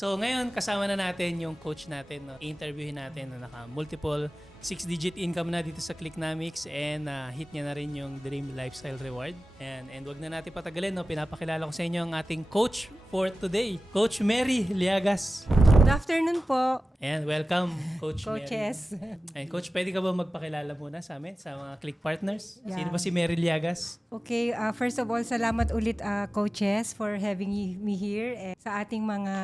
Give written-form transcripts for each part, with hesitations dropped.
So ngayon kasama na natin yung coach natin, no? I-interviewin natin na naka-multiple 6-digit income na dito sa Clicknomics and hit niya na rin yung Dream Lifestyle Reward. And wag na natin patagalin, no? Pinapakilala ko sa inyo ang ating coach for today, Coach Mary Liagas. Good afternoon po, And welcome, Coach coaches. Mary. And Coach, pwede ka ba magpakilala muna sa amin, sa mga Click Partners? Yeah. Sino ba si Mary Liagas? Okay, first of all, salamat ulit coaches for having me here sa ating mga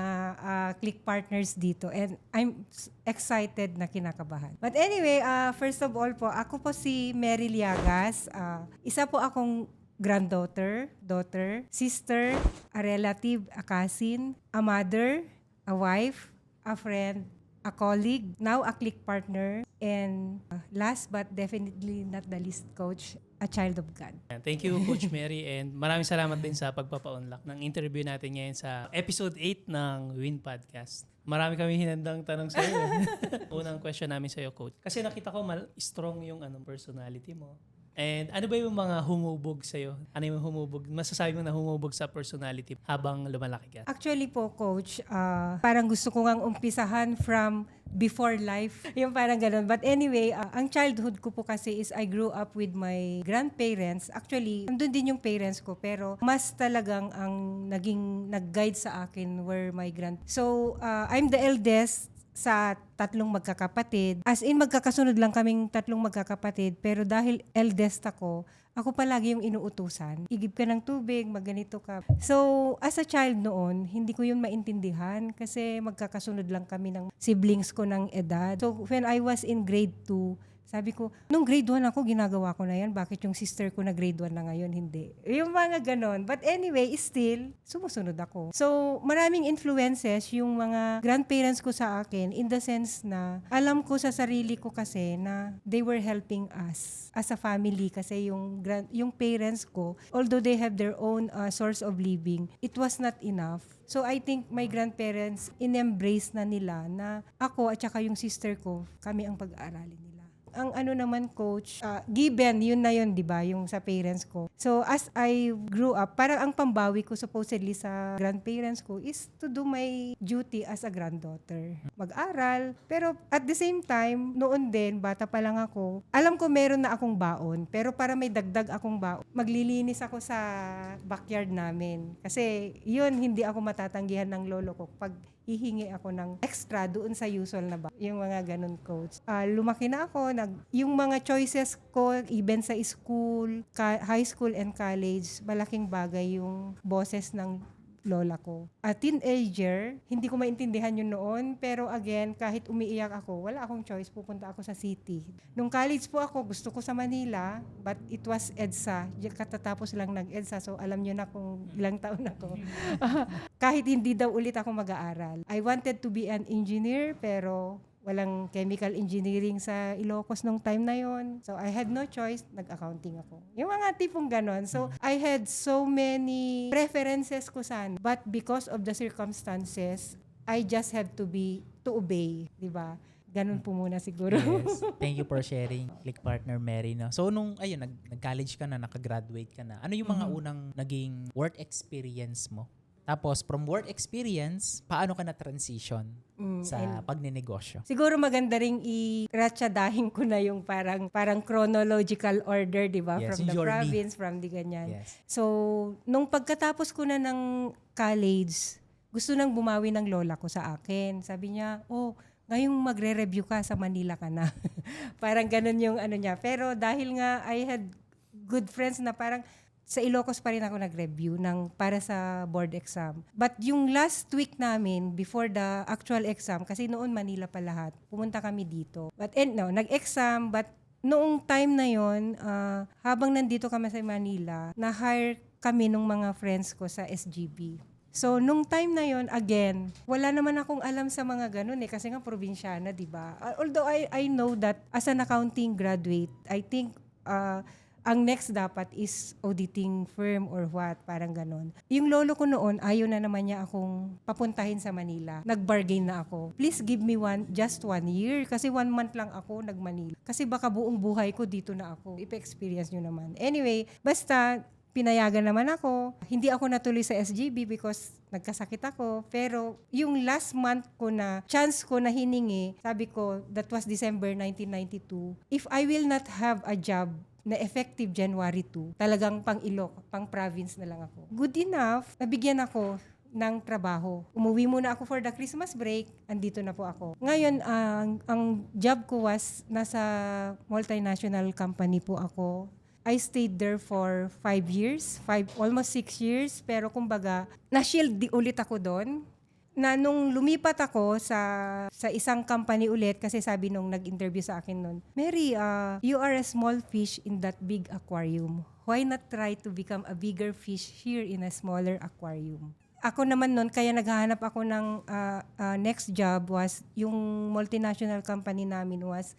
click partners dito. And I'm excited na kinakabahan. But anyway, first of all po, ako po si Mary Liagas. Isa po akong granddaughter, daughter, sister, a relative, a cousin, a mother, a wife, a friend, a colleague, now a click partner, and last but definitely not the least, coach, a child of God. Thank you, Coach Mary, and maraming salamat din sa pagpapa-unlock ng interview natin ngayon sa episode 8 ng Win Podcast. Marami kami hinandang tanong sa iyo. Unang question namin sa iyo, Coach. Kasi nakita ko strong yung personality mo. And ano ba yung mga humubog sa'yo? Ano yung humubog? Masasabi mo na humubog sa personality habang lumalaki ka? Actually po, coach, parang gusto ko ngang umpisahan from before life. Yung parang ganun. But anyway, ang childhood ko po kasi is I grew up with my grandparents. Actually, andun din yung parents ko. Pero mas talagang ang nag-guide sa akin were my So, I'm the eldest sa tatlong magkakapatid. As in, magkakasunod lang kaming tatlong magkakapatid. Pero dahil eldest ako palagi yung inuutusan. Igib ka ng tubig, magganito ka. So, as a child noon, hindi ko yun maintindihan kasi magkakasunod lang kami ng siblings ko ng edad. So, when I was in grade 2, sabi ko, nung grade 1 ako, ginagawa ko na yan. Bakit yung sister ko na grade 1 na ngayon, hindi? Yung mga ganon. But anyway, still, sumusunod ako. So, maraming influences yung mga grandparents ko sa akin in the sense na alam ko sa sarili ko kasi na they were helping us as a family kasi yung parents ko, although they have their own source of living, it was not enough. So I think my grandparents in-embrace na nila na ako at saka yung sister ko, kami ang pag-aaralin nila. Ang naman coach, given, yun na yun, di ba, yung sa parents ko. So as I grew up, parang ang pambawi ko supposedly sa grandparents ko is to do my duty as a granddaughter. Mag-aral, pero at the same time, noon din, bata pa lang ako, alam ko meron na akong baon, pero para may dagdag akong baon, maglilinis ako sa backyard namin. Kasi yun, hindi ako matatanggihan ng lolo ko pag hihingi ako ng extra doon sa usual na ba. Yung mga ganun, coach. Lumaki na ako, yung mga choices ko, even sa school, high school and college, malaking bagay yung boses ng lola ko. A teenager, hindi ko maintindihan yun noon, pero again, kahit umiiyak ako, wala akong choice, pupunta ako sa city. Nung college po ako, gusto ko sa Manila, but it was EDSA. Katatapos lang nag-EDSA, so alam nyo na kung ilang taon ako. Kahit hindi daw ulit ako mag-aaral. I wanted to be an engineer, pero walang chemical engineering sa Ilocos nung time na yon. So, I had no choice. Nag-accounting ako. Yung mga tipong ganon. So, I had so many preferences ko sana. But because of the circumstances, I just have to obey. Diba? Ganun po muna siguro. Yes. Thank you for sharing, Click Partner Mary. No? So, nung nag-college ka na, nakagraduate ka na, ano yung mga unang naging work experience mo? Tapos, from work experience, paano ka na-transition sa pagninegosyo? Siguro maganda ring i-ratsadahin ko na yung parang chronological order, di ba? Yes, From the journey. province, from the ganyan. Yes. So, nung pagkatapos ko na ng college, gusto nang bumawi ng lola ko sa akin. Sabi niya, ngayong magre-review ka sa Manila ka na. Parang ganun yung niya. Pero dahil nga I had good friends na parang sa Ilocos pa rin ako nag-review para sa board exam. But yung last week namin, before the actual exam, kasi noon Manila pa lahat, pumunta kami dito. Nag-exam, but noong time na yon, habang nandito kami sa Manila, na-hire kami nung mga friends ko sa SGB. So, nung time na yon, again, wala naman akong alam sa mga ganun kasi nga probinsyana, di ba? Although I know that as an accounting graduate, I think ang next dapat is auditing firm or what, parang ganon. Yung lolo ko noon, ayaw na naman niya akong papuntahin sa Manila. Nag-bargain na ako. Please give me just 1 year kasi 1 month lang ako nag-Manila. Kasi baka buong buhay ko dito na ako. Ipa-experience nyo naman. Anyway, basta pinayagan naman ako. Hindi ako natuloy sa SGB because nagkasakit ako. Pero yung last month ko na, chance ko na hiningi, sabi ko, that was December 1992, if I will not have a job na effective January 2, talagang pang province na lang ako. Good enough, nabigyan ako ng trabaho. Umuwi muna ako for the Christmas break, andito na po ako. Ngayon, ang job ko was nasa multinational company po ako. I stayed there for 5 years, almost 6 years, pero kumbaga, na-shield ulit ako doon. Na nung lumipat ako sa isang company ulit, kasi sabi nung nag-interview sa akin noon, Mary, you are a small fish in that big aquarium. Why not try to become a bigger fish here in a smaller aquarium? Ako naman noon, kaya naghahanap ako ng next job was, yung multinational company namin was,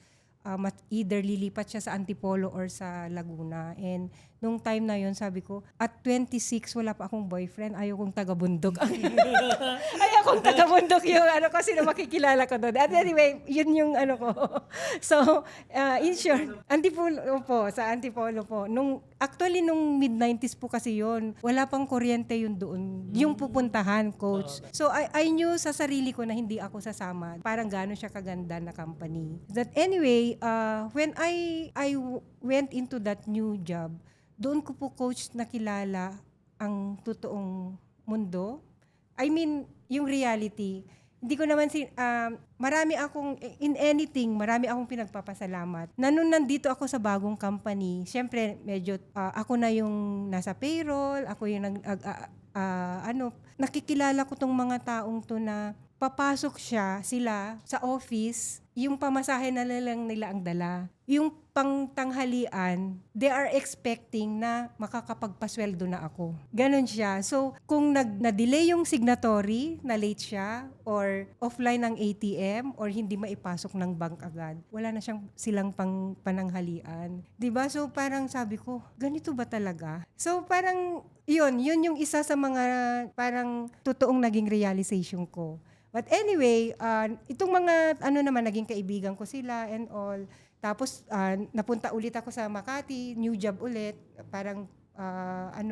either lilipat siya sa Antipolo or sa Laguna. And nung time na yon sabi ko, at 26, wala pa akong boyfriend, ayaw kong taga-bundok. Ayaw kong taga-bundok yung sino makikilala ko doon. At anyway, yun yung ko. So, in short, sa Antipolo po. Actually, nung mid-90s po kasi yun, wala pang kuryente yun doon. Yung pupuntahan, coach. So, I knew sa sarili ko na hindi ako sasama. Parang gano'n siya kaganda na company. That anyway, when I went into that new job, doon ko po, coach, nakilala ang totoong mundo. I mean, yung reality. Hindi ko naman marami akong pinagpapasalamat. Na nung nandito ako sa bagong company, syempre medyo ako na yung nasa payroll, ako yung nakikilala ko tong mga taong to na papasok sila sa office, yung pamasahe na lang nila ang dala. Yung pangtanghalian, they are expecting na makakapagpasweldo na ako. Ganon siya. So, kung na-delay yung signatory, na late siya, or offline ang ATM, or hindi maipasok ng bank agad, wala na silang pananghalian. Diba? So, parang sabi ko, ganito ba talaga? So, parang yun yung isa sa mga parang totoong naging realization ko. But anyway, itong mga naging kaibigan ko sila and all. Tapos napunta ulit ako sa Makati, new job ulit, parang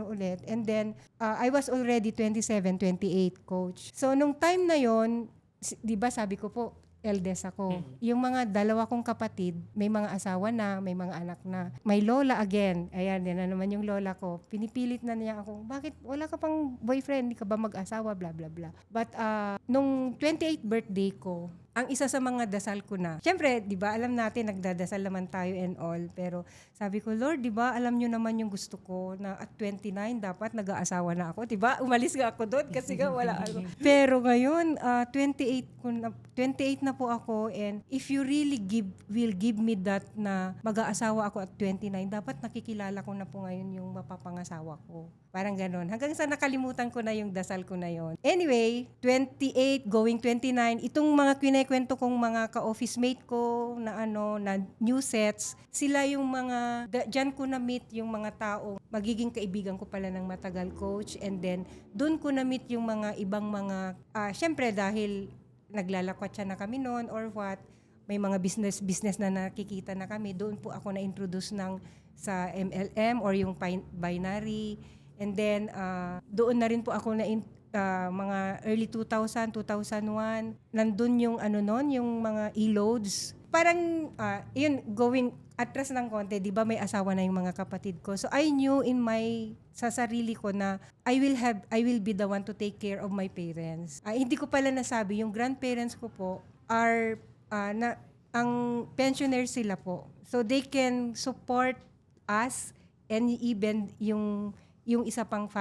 ulit. And then I was already 27, 28, coach. So nung time na yon, 'di ba sabi ko po, eldest ako. Yung mga dalawa kong kapatid, may mga asawa na, may mga anak na. May lola again. Ayan, yan na naman yung lola ko. Pinipilit na niya ako, bakit wala ka pang boyfriend? Hindi ka ba mag-asawa? Blah, blah, blah. But nung 28th birthday ko, ang isa sa mga dasal ko na, syempre, di ba, alam natin, nagdadasal naman tayo and all. Pero sabi ko, Lord, di ba, alam nyo naman yung gusto ko na at 29, dapat nag-aasawa na ako. Di ba? Umalis nga ako doon kasi nga wala ako. Pero ngayon, 28 na po ako, and if you really will give me that na mag-aasawa ako at 29, dapat nakikilala ko na po ngayon yung mapapangasawa ko. Parang ganon. Hanggang sa nakalimutan ko na yung dasal ko na yon. Anyway, 28 going 29, itong mga kwento kong mga ka-office mate ko na na new sets, sila yung mga diyan ko na meet yung mga tao, magiging kaibigan ko pala ng matagal, coach. And then doon ko na meet yung mga ibang mga syempre dahil naglalakwatsa na kami noon or what, may mga business na nakikita na kami, doon po ako na-introduce sa MLM or yung binary. And then doon na rin po ako na mga early 2000, 2001, nandun yung yung mga e-loads. Parang yun, going atras ng konti, di ba may asawa na yung mga kapatid ko. So I knew sa sarili ko na I will be the one to take care of my parents. Hindi ko pala nasabi, yung grandparents ko po are ang pensioners sila po. So they can support us and even yung isa pang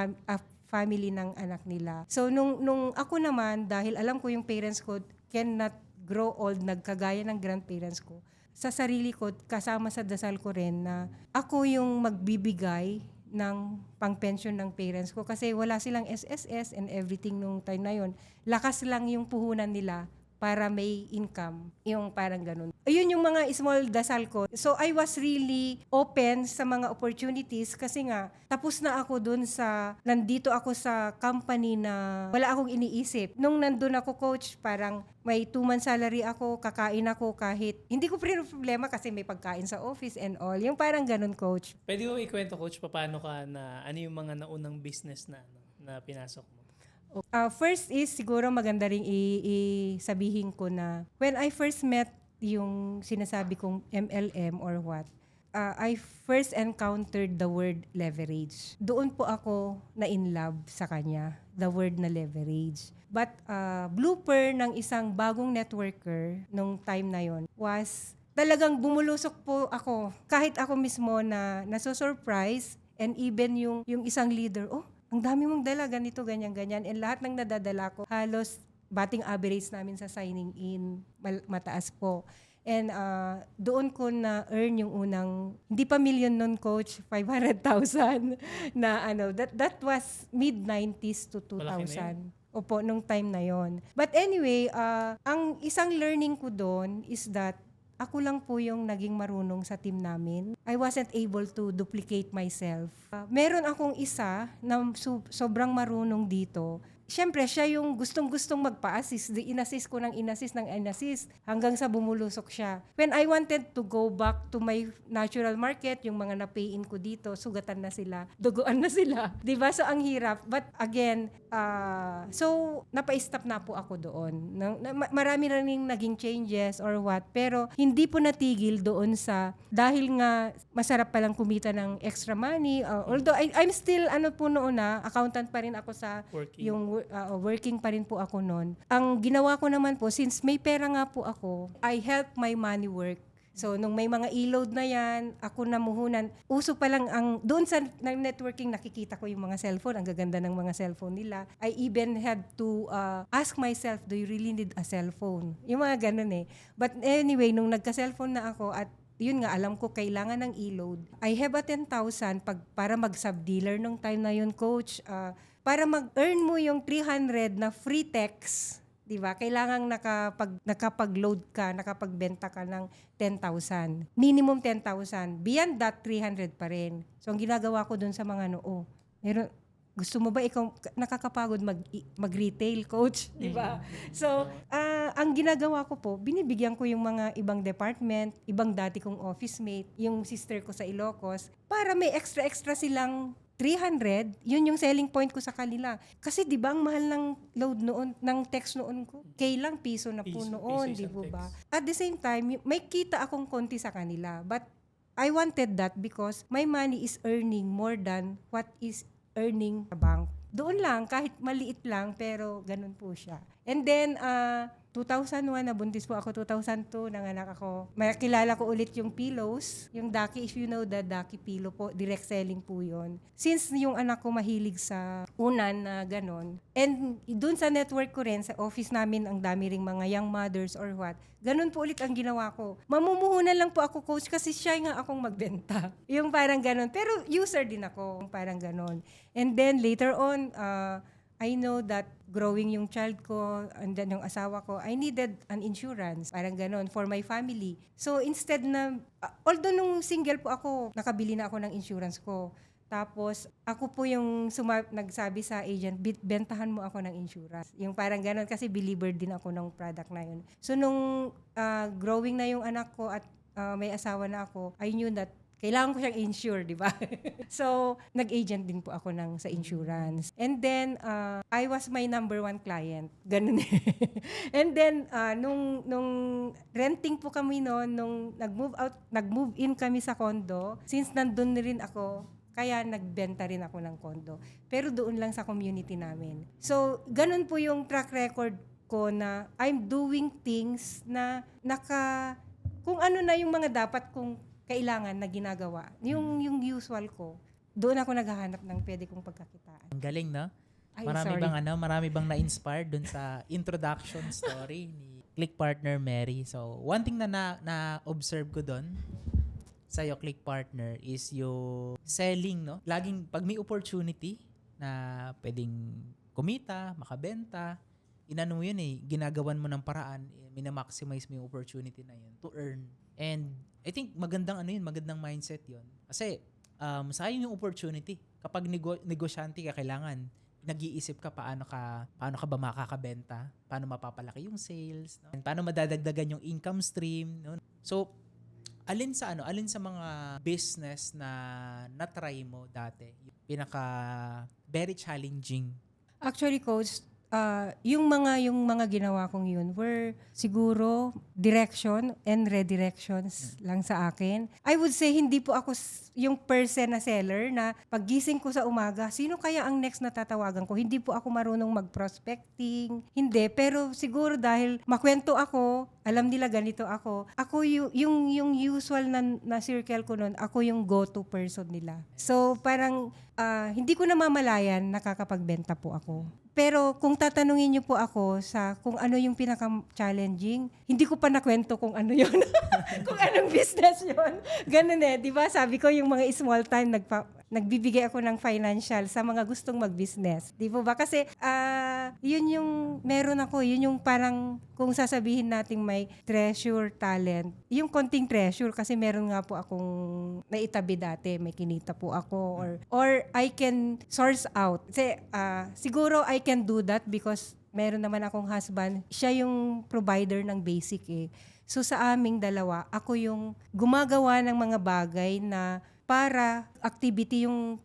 family ng anak nila. So nung ako naman, dahil alam ko yung parents ko cannot grow old nagkagaya ng grandparents ko, sa sarili ko, kasama sa dasal ko rin na ako yung magbibigay ng pang-pension ng parents ko kasi wala silang SSS and everything nung time na yon. Lakas lang yung puhunan nila para may income. Yung parang ganun. Ayun yung mga small dasal ko. So I was really open sa mga opportunities kasi nga tapos na ako dun nandito ako sa company na wala akong iniisip. Nung nandun ako, coach, parang may 2 months salary ako, kakain ako kahit hindi ko problema kasi may pagkain sa office and all. Yung parang ganun, coach. Pwede mo ikwento, coach, paano ka ano yung mga naunang business na pinasok mo? First is, siguro maganda rin sabihin ko na when I first met yung sinasabi kong MLM or what, I first encountered the word leverage. Doon po ako na in love sa kanya, the word na leverage. But blooper ng isang bagong networker nung time na yon was talagang bumulusok po ako. Kahit ako mismo na nasusurprise and even yung isang leader, ang dami mong dala, ganito, ganyan. And lahat ng nadadala ko, halos batting average namin sa signing in, mataas po. And doon ko na-earn yung unang, hindi pa million nun, coach, 500,000 na that was mid-90s to 2000. Opo, nung time na yon. But anyway, ang isang learning ko doon is that ako lang po yung naging marunong sa team namin. I wasn't able to duplicate myself. Meron akong isa na sobrang marunong dito. Siyempre, siya yung gustong-gustong magpa-assist. In-assist ko ng in-assist hanggang sa bumulusok siya. When I wanted to go back to my natural market, yung mga na-pay-in ko dito, sugatan na sila, duguan na sila. Diba? So, ang hirap. But again, so, napa-stop na po ako doon. Marami na rin naging changes or what. Pero, hindi po natigil doon dahil nga masarap palang kumita ng extra money. Although, I'm still, accountant pa rin ako sa working pa rin po ako noon. Ang ginawa ko naman po, since may pera nga po ako, I help my money work. So, nung may mga e-load na yan, ako namuhunan. Uso pa lang doon sa networking, nakikita ko yung mga cellphone. Ang gaganda ng mga cellphone nila. I even had to ask myself, do you really need a cellphone? Yung mga ganun eh. But anyway, nung nagka-cellphone na ako at yun nga, alam ko kailangan ng e-load. I have a 10,000 para mag-sub-dealer nung time na yun, coach. Para mag-earn mo yung 300 na free text, di ba? Kailangan nakapag-load ka, nakapagbenta ka ng 10,000. Minimum 10,000. Beyond that, 300 pa rin. So, ang ginagawa ko dun sa mga gusto mo ba ikaw nakakapagod mag-retail, coach? Di ba? So, ang ginagawa ko po, binibigyan ko yung mga ibang department, ibang dati kong office mate, yung sister ko sa Ilocos, para may extra silang 300, yun yung selling point ko sa kanila. Kasi di ba ang mahal ng load noon, ng text noon ko? Kailang piso na po noon, di ba? At the same time, may kita akong konti sa kanila. But I wanted that because my money is earning more than what is earning sa bank. Doon lang, kahit maliit lang, pero ganun po siya. And then, 2001, nabuntis po ako. 2002, nanganak ako. Makilala ko ulit yung pillows. Yung Daki, if you know the Daki pillow po, direct selling po yun. Since yung anak ko mahilig sa unan na ganon. And dun sa network ko rin, sa office namin, ang dami ring mga young mothers or what. Ganon po ulit ang ginawa ko. Mamumuhunan lang po ako, coach, kasi siya nga akong magbenta. Yung parang ganon. Pero user din ako, parang ganon. And then later on, I know that growing yung child ko and then yung asawa ko, I needed an insurance, parang ganon, for my family. So instead na, although nung single po ako, nakabili na ako ng insurance ko. Tapos ako po yung nagsabi sa agent, bentahan mo ako ng insurance. Yung parang ganon, kasi believer din ako ng product na yun. So nung growing na yung anak ko at may asawa na ako, I knew that kailangan ko siyang insure, di ba? So, nag-agent din po ako sa insurance. And then, I was my number 1 client. Ganun eh. And then, nung renting po kami noon, nung nag-move in kami sa condo, since nandun rin ako, kaya nagbenta rin ako ng condo. Pero doon lang sa community namin. So, ganun po yung track record ko na I'm doing things na kung ano na yung mga dapat kong kailangan na ginagawa. Yung usual ko, doon ako naghahanap ng pwede kong pagkakitaan. Ang galing, no? Ay, Marami bang na-inspire dun sa introduction story ni Click Partner Mary. So, one thing na observe ko dun sa'yo, Click Partner, is yung selling, no? Laging, pag may opportunity na pwedeng kumita, makabenta, inano mo yun ginagawan mo ng paraan, minamaximize mo yung opportunity na yun to earn. And I think magandang magandang mindset yun. Kasi sayang yung opportunity. Kapag negosyante ka, kailangan nag-iisip ka paano ka ba makakabenta, paano mapapalaki yung sales, no? And paano madadagdagan yung income stream, no? So alin sa mga business na na-try mo dati, yung pinaka very challenging? Actually, Coach, yung mga ginawa kong yun were siguro direction and redirections lang sa akin. I would say hindi po ako yung person na seller na paggising ko sa umaga, sino kaya ang next na tatawagan ko? Hindi po ako marunong mag-prospecting. Hindi, pero siguro dahil makwento ako, alam nila ganito ako. Ako yung usual na circle ko noon, ako yung go-to person nila. So parang hindi ko namamalayan nakakapagbenta po ako. Pero kung tatanungin niyo po ako sa kung ano yung pinaka-challenging, hindi ko pa nakwento kung ano yun. Kung anong business yun. Ganun di ba? Sabi ko yung mga small time, nagbibigay ako ng financial sa mga gustong mag-business. Di ba? Kasi yun yung meron ako, yun yung parang kung sasabihin nating may treasure talent, yung konting treasure kasi meron nga po akong naitabi dati, may kinita po ako or I can source out. Kasi siguro I can do that because meron naman akong husband, siya yung provider ng basic So sa aming dalawa, ako yung gumagawa ng mga bagay na para activity yung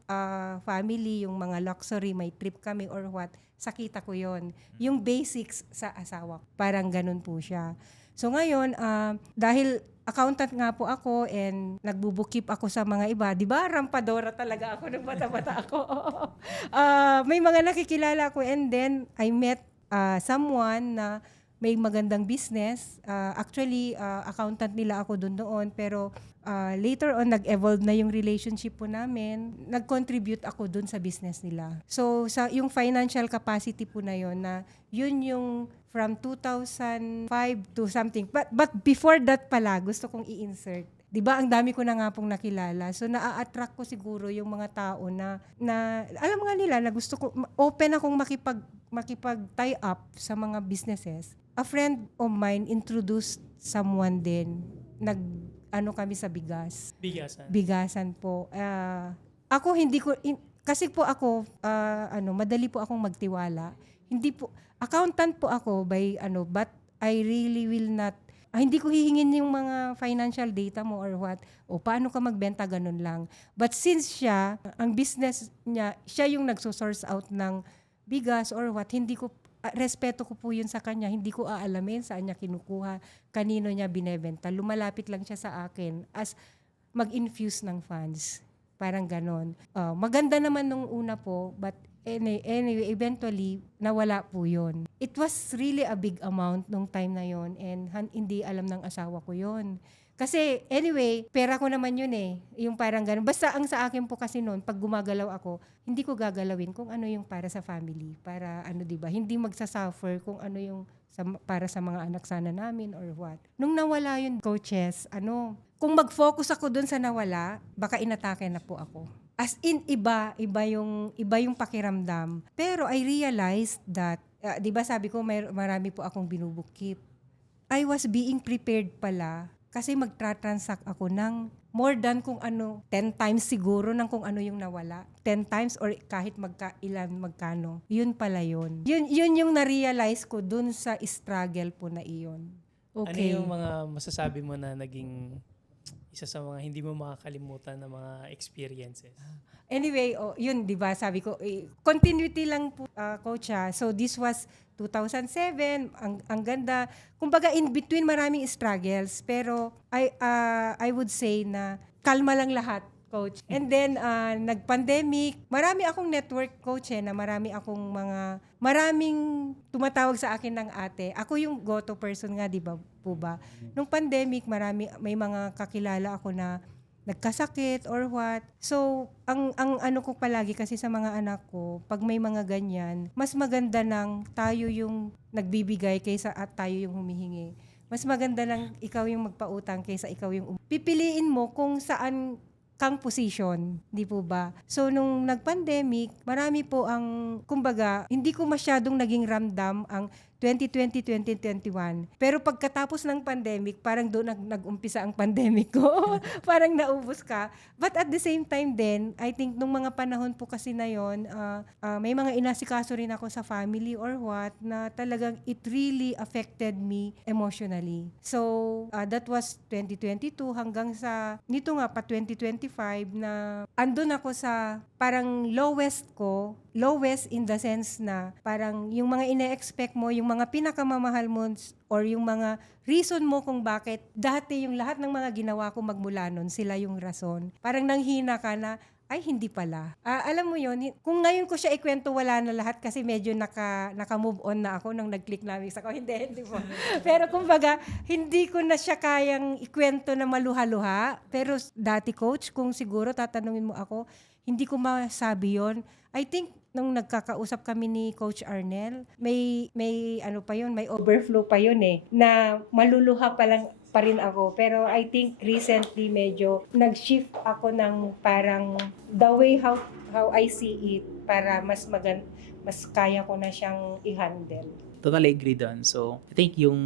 family, yung mga luxury, may trip kami or what, sakita ko yon. Yung basics sa asawa, parang ganun po siya. So ngayon, dahil accountant nga po ako and nagbubukip ako sa mga iba, di ba rampadora talaga ako nung bata-bata ako. May mga nakikilala ako and then I met someone na may magandang business. Actually, accountant nila ako doon noon pero later on, nag-evolve na yung relationship po namin. Nag-contribute ako dun sa business nila. So, yung financial capacity po na yun, na yun yung from 2005 to something. But before that pala, gusto kong i-insert. 'Di ba ang dami ko na nga pong nakilala. So, naa-attract ko siguro yung mga tao na alam nga nila na gusto ko, open akong makipag-tie up sa mga businesses. A friend of mine introduced someone din. Kami sa bigasan po. Ako kasi po ako madali po akong magtiwala. Hindi po accountant po ako but I really will not hindi ko hihingin yung mga financial data mo or what o paano ka magbenta ganun lang. But since ang business niya, siya yung nagso-source out ng bigas or what, hindi ko respeto ko po yun sa kanya. Hindi ko aalamin saan niya kinukuha, kanino niya binebenta. Lumalapit lang siya sa akin as mag-infuse ng funds. Parang ganon. Maganda naman nung una po, but anyway, eventually, nawala po yun. It was really a big amount nung time na yun and hindi alam ng asawa ko yun. Kasi anyway, pera ko naman yun yung parang ganun. Basta ang sa akin po kasi noon, pag gumagalaw ako, hindi ko gagalawin kung ano yung para sa family. Para diba, hindi magsasuffer kung ano yung para sa mga anak sana namin or what. Nung nawala yun, coaches, kung mag-focus ako dun sa nawala, baka inatake na po ako. As in, iba yung pakiramdam. Pero I realized that, diba sabi ko, marami po akong binubukip. I was being prepared pala kasi magtra-transact ako ng more than 10 times siguro ng kung ano yung nawala. 10 times or kahit magkano. Yun pala yun. Yun yung na-realize ko dun sa struggle po na iyon. Okay. Ano yung mga masasabi mo na naging isa sa mga hindi mo makakalimutan na mga experiences? Anyway, yun, di ba, sabi ko, continuity lang po, coach So this was 2007, ang ganda. Kumbaga, in between maraming struggles, pero I would say na kalma lang lahat, coach. And then, nag-pandemic, marami akong network, coach, na maraming tumatawag sa akin ng ate. Ako yung go-to person nga, di ba po ba? Nung pandemic, may mga kakilala ako na nagkasakit or what. So, ang ko palagi kasi sa mga anak ko, pag may mga ganyan, mas maganda nang tayo yung nagbibigay kaysa at tayo yung humihingi. Mas maganda nang ikaw yung magpautang kaysa ikaw yung pipiliin mo kung saan kang position, di po ba? So, nung nag-pandemic, marami po kumbaga, hindi ko masyadong naging ramdam ang 2020-2021. Pero pagkatapos ng pandemic, parang doon nag-umpisa ang pandemic ko. Parang naubos ka. But at the same time din, I think nung mga panahon po kasi na yon, may mga inasikaso rin ako sa family or what na talagang it really affected me emotionally. So, that was 2022 hanggang sa nito nga pa 2025 na andun ako sa parang lowest in the sense na parang yung mga ine-expect mo, yung mga pinakamamahal mo or yung mga reason mo kung bakit dati yung lahat ng mga ginawa ko magmula nun, sila yung rason. Parang nanghina ka na, ay hindi pala. Alam mo yon, kung ngayon ko siya ikwento, wala na lahat kasi medyo naka-move on na ako nung nag-click namin sa ko. Hindi po. Pero kumbaga, hindi ko na siya kayang ikwento na maluha-luha. Pero dati coach, kung siguro tatanungin mo ako, hindi ko masabi yon. I think nung nagkakausap kami ni Coach Arnel, may ano pa yun, may overflow pa yun na maluluha pa rin ako. Pero I think recently medyo nag-shift ako ng parang the way how I see it para mas kaya ko na siyang i-handle. Totally agree doon. So, I think yung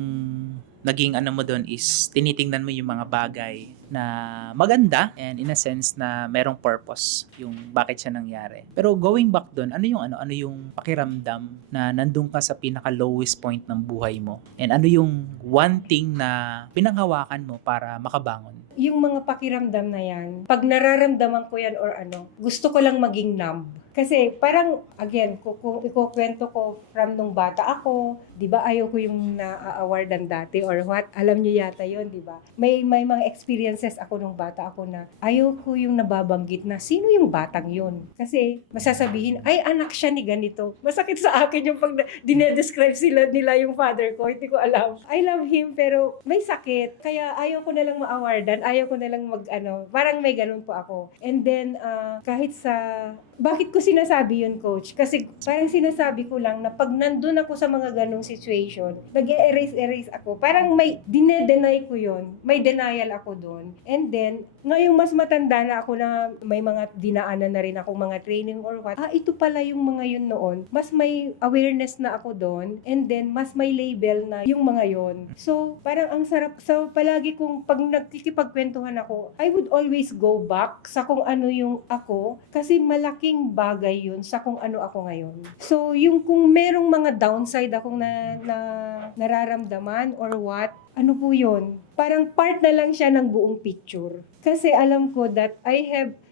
naging ano mo doon is tinitingnan mo yung mga bagay na maganda and in a sense na merong purpose yung bakit siya nangyari. Pero going back doon, ano yung pakiramdam na nandun ka sa pinaka lowest point ng buhay mo? And ano yung one thing na pinanghawakan mo para makabangon? Yung mga pakiramdam na yan, pag nararamdaman ko yan or gusto ko lang maging numb. Kasi parang, again, kung ikukwento ko from nung bata ako, di ba, ayaw ko yung na-awardan dati or what, alam niyo yata yun, di ba? May mga experiences ako nung bata ako na ayaw ko yung nababanggit na sino yung batang yun. Kasi masasabihin, ay anak siya ni ganito. Masakit sa akin yung pag dinedescribe nila yung father ko, hindi ko alam. I love him pero may sakit. Kaya ayaw ko na lang ma-awardan, ayaw ko na lang parang may ganun po ako. And then, kahit sa bakit ko sinasabi yun, coach? Kasi parang sinasabi ko lang na pag nandun ako sa mga ganong situation, nag-erase ako. Parang may dine-deny ko yun. May denial ako doon. And then, ngayong mas matanda na ako na may mga dinaanan na rin akong mga training or what, ito pala yung mga yun noon. Mas may awareness na ako doon. And then, mas may label na yung mga yun. So, parang ang sarap. So, palagi kong pag nagkikipagkwentuhan ako, I would always go back sa kung ano yung ako. Kasi malaking bagay yun sa kung ano ako ngayon. So, yung kung merong mga downside akong nararamdaman or what, ano po yun? Parang part na lang siya ng buong picture. Kasi alam ko that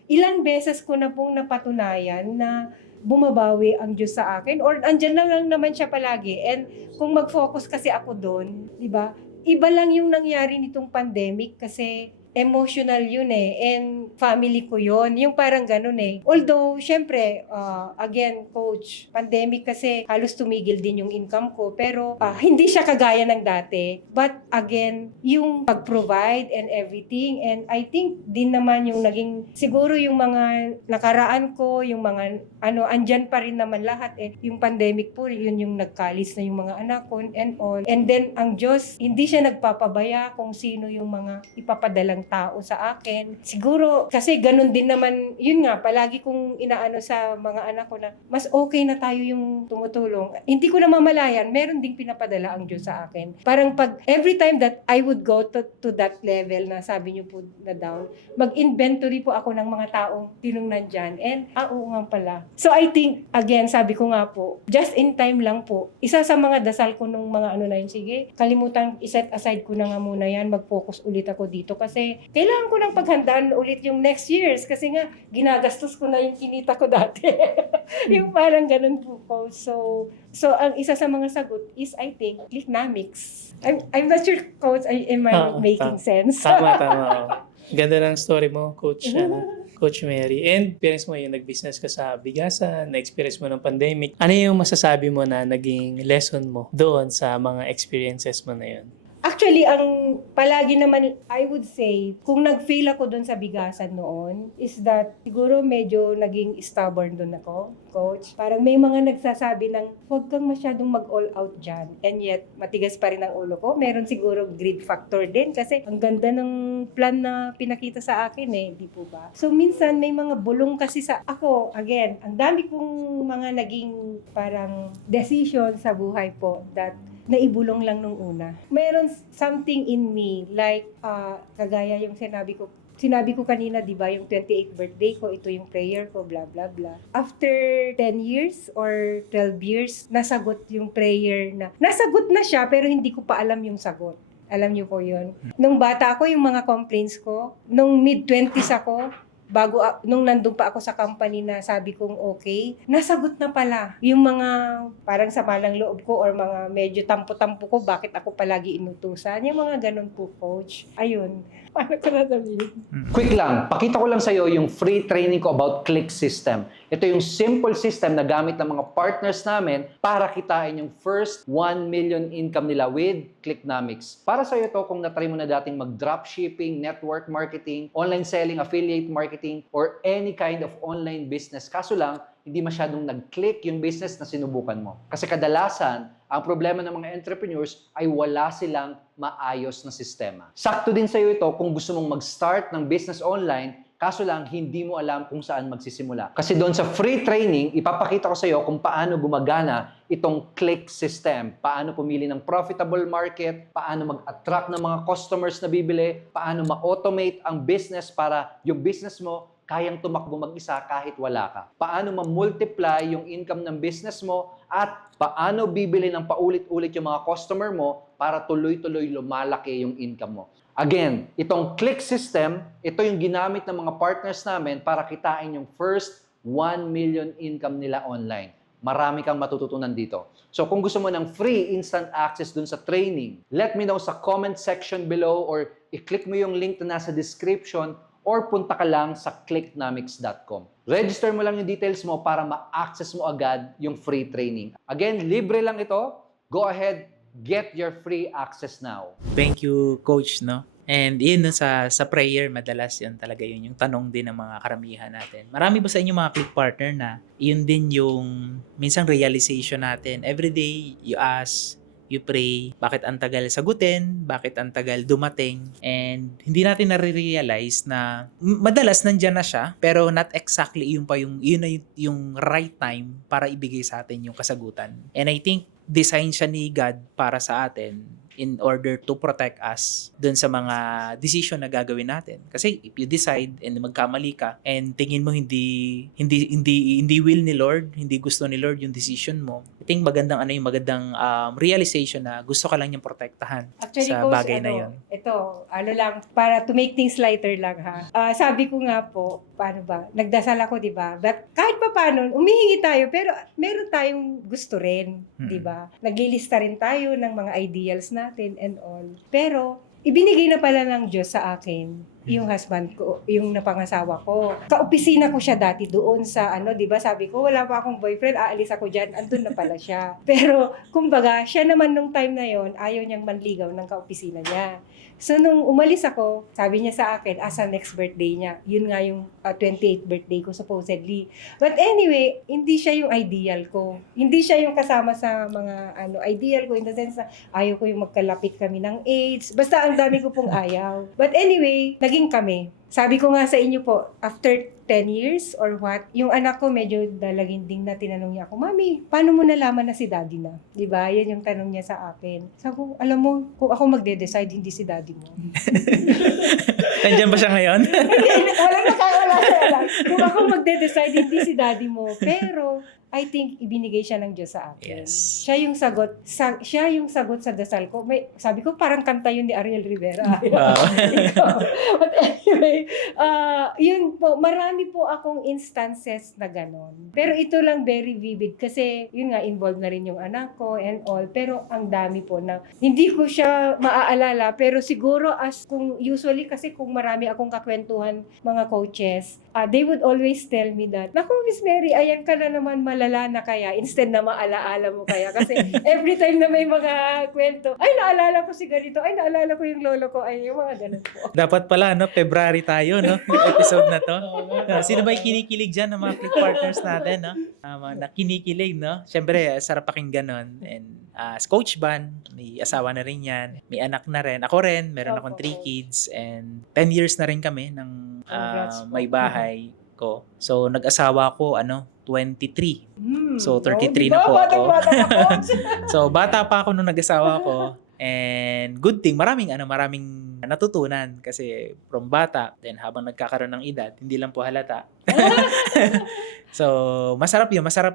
ilang beses ko na pong napatunayan na bumabawi ang Diyos sa akin or andyan lang naman siya palagi. And kung mag-focus kasi ako doon, di ba? Iba lang yung nangyari nitong pandemic kasi emotional yun and family ko yun. Yung parang ganun Although, syempre, again, coach, pandemic kasi halos tumigil din yung income ko. Pero, hindi siya kagaya ng dati. But, again, yung pag-provide and everything. And I think din naman yung naging, siguro yung mga nakaraan ko, yung mga, andyan pa rin naman lahat Yung pandemic po, yun yung nagkalis na yung mga anak ko and all. And then, ang Diyos, hindi siya nagpapabaya kung sino yung mga ipapadalang tao sa akin. Siguro, kasi ganun din naman, yun nga, palagi kong inaano sa mga anak ko na mas okay na tayo yung tumutulong. Hindi ko na mamalayan, meron ding pinapadala ang Diyos sa akin. Parang every time that I would go to that level na sabi niyo po na down, mag-inventory po ako ng mga taong tinungnan dyan. And, oo nga pala. So, I think, again, sabi ko nga po, just in time lang po, isa sa mga dasal ko nung mga na yun, sige, kalimutan, iset aside ko na nga muna yan, mag-focus ulit ako dito kasi kailangan ko ng paghandaan ulit yung next years kasi nga ginagastos ko na yung kinita ko dati. Yung parang ganun po. So ang isa sa mga sagot is I think Clicknomics. I'm not sure, coach, am I making sense? Tama. Ganda ng story mo, Coach Coach Mary. And experience mo yung nag-business ka sa bigasan, na-experience mo ng pandemic. Ano yung masasabi mo na naging lesson mo doon sa mga experiences mo na yun? Actually, ang palagi naman, I would say, kung nag-fail ako doon sa bigasan noon, is that siguro medyo naging stubborn doon ako, coach. Parang may mga nagsasabi ng, huwag kang masyadong mag-all out dyan. And yet, matigas pa rin ang ulo ko. Meron siguro greed factor din kasi ang ganda ng plan na pinakita sa akin di po ba? So, minsan may mga bulong kasi sa ako. Again, ang dami kong mga naging parang decision sa buhay po that naibulong lang nung una. Meron something in me, like, kagaya yung sinabi ko kanina, di ba, yung 28th birthday ko, ito yung prayer ko, blah, blah, blah. After 10 years or 12 years, nasagot yung prayer nasagot na siya, pero hindi ko pa alam yung sagot. Alam niyo po yun. Nung bata ako, yung mga complaints ko, nung mid-20s ako, nung nandun pa ako sa company na sabi kong okay, nasagot na pala yung mga parang sama ng loob ko or mga medyo tampo-tampo ko, bakit ako palagi inutusan. Yung mga ganun po, coach. Ayun. Paano ko nasabihin? Quick lang, pakita ko lang sa'yo yung free training ko about Click System. Ito yung simple system na gamit ng mga partners namin para kitain yung first 1 million income nila with Clicknomics. Para sa'yo ito kung natry mo na dating mag-dropshipping, network marketing, online selling, affiliate marketing, or any kind of online business. Kaso lang, hindi masyadong nag-click yung business na sinubukan mo. Kasi kadalasan, ang problema ng mga entrepreneurs ay wala silang maayos na sistema. Sakto din sa'yo ito kung gusto mong mag-start ng business online, kaso lang hindi mo alam kung saan magsisimula. Kasi doon sa free training, ipapakita ko sa'yo kung paano gumagana itong Click system. Paano pumili ng profitable market, paano mag-attract ng mga customers na bibili, paano ma-automate ang business para yung business mo kayang tumakbo mag-isa kahit wala ka. Paano ma-multiply yung income ng business mo at paano bibili ng paulit-ulit yung mga customer mo para tuloy-tuloy lumalaki yung income mo. Again, itong Click system, ito yung ginamit ng mga partners namin para kitain yung first 1 million income nila online. Marami kang matututunan dito. So kung gusto mo ng free instant access dun sa training, let me know sa comment section below or i-click mo yung link na nasa description or punta ka lang sa clicknomics.com. Register mo lang yung details mo para ma-access mo agad yung free training. Again, libre lang ito. Go ahead, get your free access now. Thank you, Coach, no? And yun, no, sa prayer, madalas yun talaga yun, yung tanong din ng mga karamihan natin. Marami ba sa inyo mga click partner na yun din yung minsang realization natin? Every day, you ask, you pray, bakit ang tagal sagutin, bakit ang tagal dumating, and hindi natin nare-realize na madalas nandyan na siya, pero not exactly yun na yung right time para ibigay sa atin yung kasagutan. And I think design siya ni God para sa atin in order to protect us dun sa mga decision na gagawin natin. Kasi if you decide and magkamali ka and tingin mo hindi will ni Lord, hindi gusto ni Lord yung decision mo, I think magandang realization na gusto ka lang niyang protektahan sa Coach, bagay na yun. Ito, lang, para to make things lighter lang ha. Sabi ko nga po, paano ba? Nagdasal ako, di ba? But kahit pa paano, umihingi tayo, pero meron tayong gusto rin, di ba? Naglilista rin tayo ng mga ideals natin and all. Pero, ibinigay na pala ng Diyos sa akin yung husband ko, yung napangasawa ko. Kaopisina ko siya dati doon sa di ba sabi ko, wala pa akong boyfriend, aalis ako dyan, andun na pala siya. Pero, kumbaga, siya naman nung time na yon ayaw niyang manligaw ng kaopisina niya. So, nung umalis ako, sabi niya sa akin, asa next birthday niya. Yun nga yung 28th birthday ko, supposedly. But anyway, hindi siya yung ideal ko. Hindi siya yung kasama sa mga ideal ko in the sense na ayaw ko yung magkalapit kami ng age. Basta ang dami ko pong ayaw. But anyway, naging kami. Sabi ko nga sa inyo po, after 10 years or what, yung anak ko medyo dalaginding na tinanong niya ako, Mami, paano mo nalaman na si daddy na? Diba? Yan yung tanong niya sa akin. Sabi ko, alam mo, kung ako magde-decide, hindi si daddy mo. Nandiyan ba siya ngayon? Wala siya. Kung ako magde-decide, hindi si daddy mo. Pero, I think ibinigay siya ng Diyos sa akin. Yes. Siya yung sagot. Siya yung sagot sa dasal ko. Sabi ko, parang kanta yun ni Ariel Rivera. Wow. But anyway, yun po, marami po akong instances na ganon. Pero ito lang very vivid kasi yun nga, involved na rin yung anak ko and all. Pero ang dami po na hindi ko siya maaalala. Pero siguro kung usually kasi kung marami akong kakwentuhan mga coaches, they would always tell me that, naku, Miss Mary, ayan ka na naman malala na kaya instead na maalaala mo kaya. Kasi every time na may mga kwento, ay naalala ko si ganito, ay naalala ko yung lolo ko, ay yung mga ganun po. Dapat pala, February tayo, yung episode na to. Sino ba yung kinikilig dyan ng mga click partners natin, mga nakinikilig, Siyempre, sarap pakinggan nun. And as Coach Van, may asawa na rin yan. May anak na rin. Ako rin, meron akong 3 kids. And 10 years na rin kami ng may bahay ko. So, nag-asawa ko, 23. So, 33 di na ba? po ako. Bata ako. So, bata pa ako nung nag-asawa ko. And good thing, maraming natutunan kasi from bata, then habang nagkakaroon ng edad, hindi lang po halata. So, masarap masarap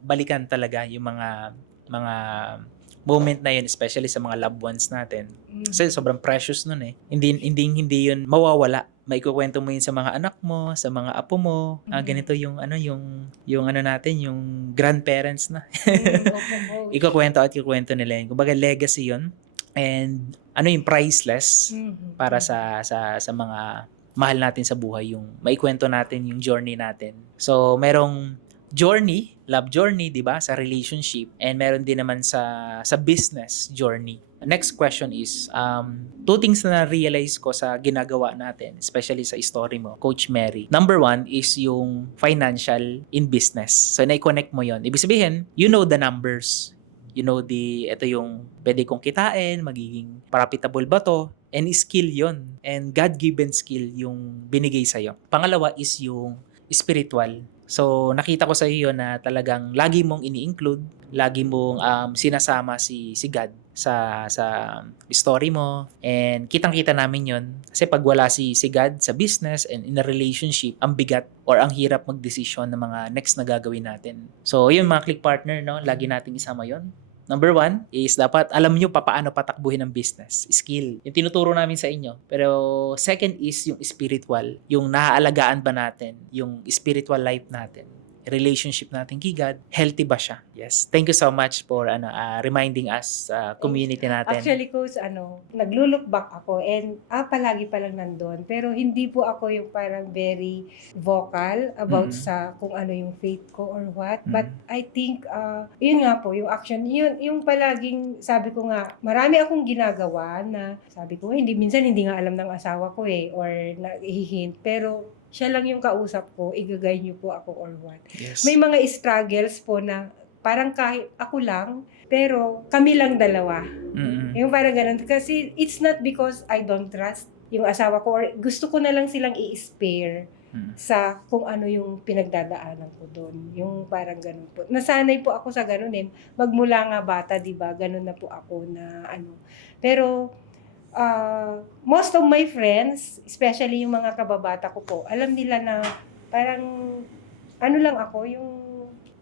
balikan talaga yung mga moment na yun, especially sa mga loved ones natin. Kasi sobrang precious nun eh. Hindi yun mawawala. Maikukwento mo yun sa mga anak mo, sa mga apo mo. Ganito yung natin, yung grandparents na. Ikukwento nila yun. Kumbaga legacy yun. And yung priceless para sa mga mahal natin sa buhay, yung maikwento natin yung journey natin. So, merong journey, love journey, 'di ba, sa relationship, and meron din naman sa business journey. Next question is two things na realize ko sa ginagawa natin, especially sa story mo, Coach Mary. Number one is yung financial in business. So, na-connect mo 'yon. Ibig sabihin, you know the numbers. You know ito yung pwede kong kitain, magiging profitable ba to? And skill 'yon. And God-given skill yung binigay sa'yo. Pangalawa is yung spiritual. So, nakita ko sa iyo na talagang lagi mong ini-include, lagi mong sinasama si God sa story mo. And kitang-kita namin yon. Kasi pag wala si God sa business and in a relationship, ang bigat or ang hirap mag-desisyon ng mga next na gagawin natin. So, yun mga click partner, no? Lagi nating isama yon. Number one is dapat alam nyo paano patakbuhin ang business. Skill. Yung tinuturo namin sa inyo. Pero second is yung spiritual. Yung naaalagaan ba natin? Yung spiritual life natin. Relationship natin kay God. Healthy ba siya? Yes. Thank you so much for reminding us community natin. Actually, Coach, naglulook back ako and palagi palang nandun. Pero hindi po ako yung parang very vocal about sa kung ano yung faith ko or what. But I think, yun nga po, yung action, yun, yung palaging, sabi ko nga, marami akong ginagawa na, sabi ko, minsan hindi nga alam ng asawa ko or nahihint. Pero, siya lang yung kausap ko, igagay niyo po ako or what. Yes. May mga struggles po na parang kahit ako lang, pero kami lang dalawa. Yung parang ganun. Kasi it's not because I don't trust yung asawa ko or gusto ko na lang silang i-spare sa kung ano yung pinagdadaanan ko doon. Yung parang ganun po. Nasanay po ako sa ganun Magmula nga bata, di ba? Ganun na po ako na Pero, most of my friends, especially yung mga kababata ko po, alam nila na parang lang ako, yung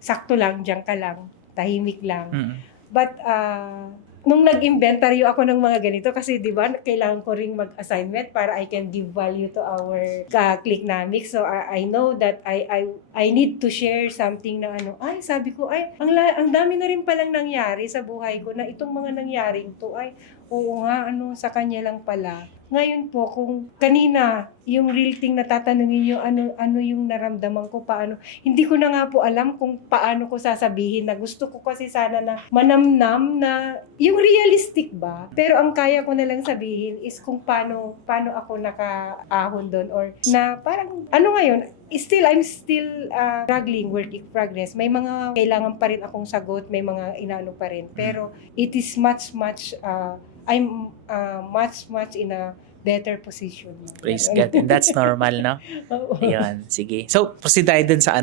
sakto lang, diyan ka lang, tahimik lang. But nung nag-inventaryo ako ng mga ganito, kasi di ba, kailangan ko ring mag-assignment para I can give value to our Clicknomics. So I know that I need to share something na sabi ko, ang dami na rin palang nangyari sa buhay ko na itong mga nangyaring to, oo nga, sa kanya lang pala. Ngayon po, kung kanina, yung real thing na tatanungin nyo, ano yung naramdaman ko, paano, hindi ko na nga po alam kung paano ko sasabihin na gusto ko kasi sana na manamnam na yung realistic ba. Pero ang kaya ko na lang sabihin is kung paano ako nakaahon doon or na parang, ngayon, I'm still struggling, work in progress. May mga kailangan pa rin akong sagot, may mga inaano pa rin. Pero it is much, I'm much in a better position. Praise God. And that's normal, no? Ayun, sige. So, proceed tayo dun sa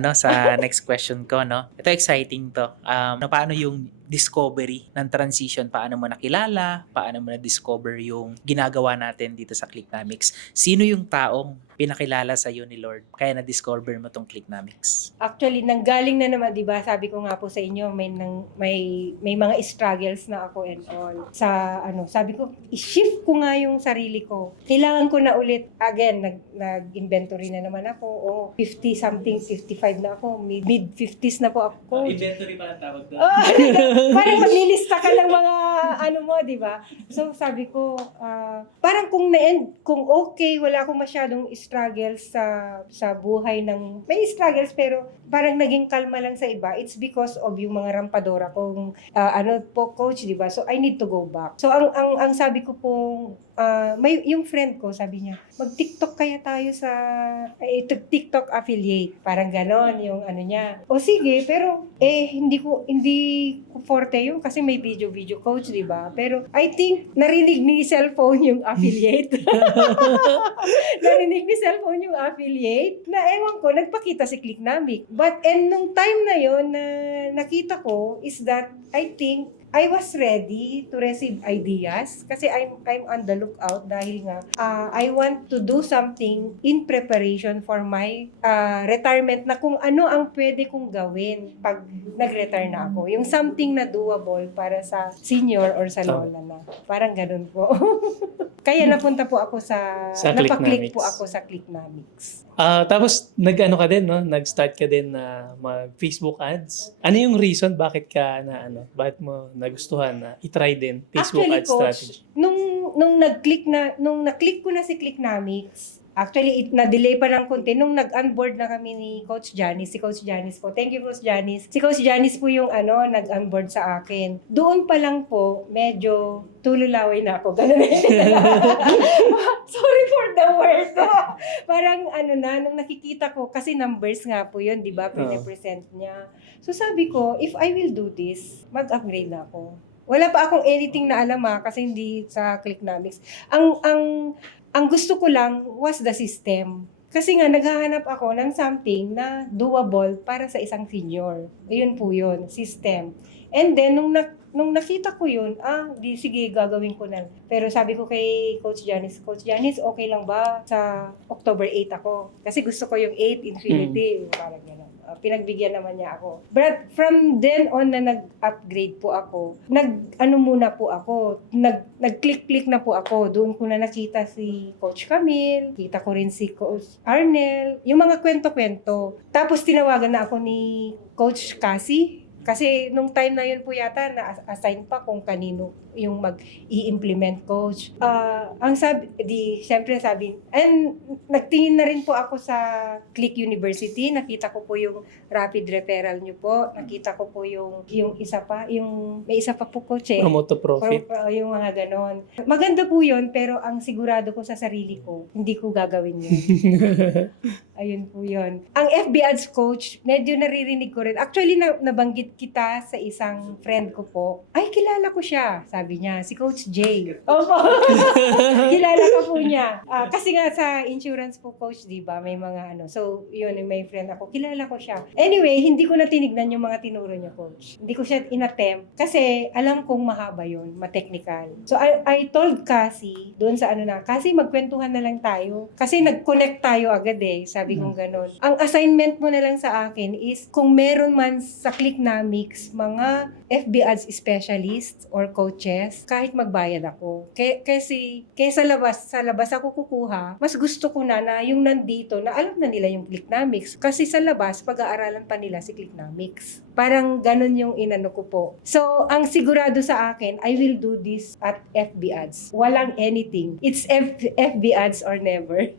next question ko, no? Ito exciting to. Paano yung discovery ng transition? Paano mo nakilala? Paano mo na-discover yung ginagawa natin dito sa Clicknomics? Sino yung taong pinakilala sa iyo ni Lord kaya na-discover mo tong Clicknomics? Actually, nanggaling na naman, 'di ba? Sabi ko nga po sa inyo, may mga struggles na ako and all. Sa sabi ko, i-shift ko nga yung sarili ko. Kailangan ko na ulit again nag-inventory na naman ako. 50 something, 55 na ako, mid 50s na po ako. Inventory pala tawag doon. Parang maglilista ka ng mga mo, 'di ba? So sabi ko, parang kung okay, wala akong masyadong struggles sa buhay may struggles pero parang naging kalma lang sa iba. It's because of yung mga rampadora kong Coach, 'di ba? So I need to go back. So ang sabi ko pong may yung friend ko sabi niya, mag-TikTok kaya tayo sa TikTok affiliate. Parang ganon yung ano niya. O sige, pero hindi ko forte yun kasi may video coach, di ba? Pero I think narinig ni cellphone yung affiliate. Narinig ni cellphone yung affiliate na ewan ko, nagpakita si Clicknomic. But nung time na yon na nakita ko is that I think I was ready to receive ideas kasi I'm on the lookout dahil nga I want to do something in preparation for my retirement na kung ano ang pwede kong gawin pag nag-retire na ako. Yung something na doable para sa senior or sa lola na. Parang ganun po. Kaya napunta po ako sa napaklik po ako sa Clicknomics. Tapos nag-ano ka din, no? Nag-start ka din na mag-Facebook ads. Ano yung reason bakit ka bakit mo nagustuhan na i-try din Facebook Actually, ads coach, strategy? nung na-click ko na si Clicknomics, actually, na-delay pa ng konti. Nung nag-onboard na kami ni Coach Janice, si Coach Janice po. Thank you, Coach Janice. Si Coach Janice po yung nag-onboard sa akin. Doon pa lang po, medyo tululaway na ako. Ganun Sorry for the word. Parang nung nakikita ko, kasi numbers nga po yun, di ba? Pre-present niya. So sabi ko, if I will do this, mag-upgrade na ako. Wala pa akong anything na alam kasi hindi sa Clicknomics. Ang gusto ko lang was the system. Kasi nga, naghahanap ako ng something na doable para sa isang senior. Ayun po yun, system. And then, nung nakita ko yun, sige, gagawin ko na. Pero sabi ko kay Coach Janice, okay lang ba sa October 8 ako? Kasi gusto ko yung 8 Infinity. Parang gano'n. Pinagbigyan naman niya ako. But from then on na nag-upgrade po ako, nag-click na po ako. Doon ko na nakita si Coach Camille, kita ko rin si Coach Arnel, yung mga kwento-kwento. Tapos tinawagan na ako ni Coach Cassie. Kasi nung time na yun po yata, na-assign pa kung kanino yung mag-i-implement coach. Siyempre and nagtingin na rin po ako sa Click University. Nakita ko po yung rapid referral nyo po. Nakita ko po yung isa pa, may isa pa po coach Promote to profit. Yung mga ganon. Maganda po yun, pero ang sigurado ko sa sarili ko, hindi ko gagawin yun. Ayun po yun. Ang FB Ads coach, medyo naririnig ko rin. Actually, nabanggit kita sa isang friend ko po. Ay, kilala ko siya. Sabi niya, si Coach Jay. Opo. Kilala ka po niya. Kasi nga sa insurance po, coach, di ba? May mga So, yun, may friend ako. Kilala ko siya. Anyway, hindi ko na tinignan yung mga tinuro niya, coach. Hindi ko siya inattempt. Kasi alam kong mahaba yun, ma-technical. So, I told Cassie, doon sa Cassie, magkwentuhan na lang tayo. Kasi nag-connect tayo agad Sabi kong ganon. Ang assignment mo na lang sa akin is, kung meron man sa Clicknomics, mga FB Ads specialists or coaches, kahit magbayad ako. Kasi sa labas ako kukuha, mas gusto ko na yung nandito na alam na nila yung Clicknomics. Kasi sa labas, pag-aaralan pa nila si Clicknomics. Parang ganun yung inano ko po. So, ang sigurado sa akin, I will do this at FB Ads. Walang anything. It's FB Ads or never.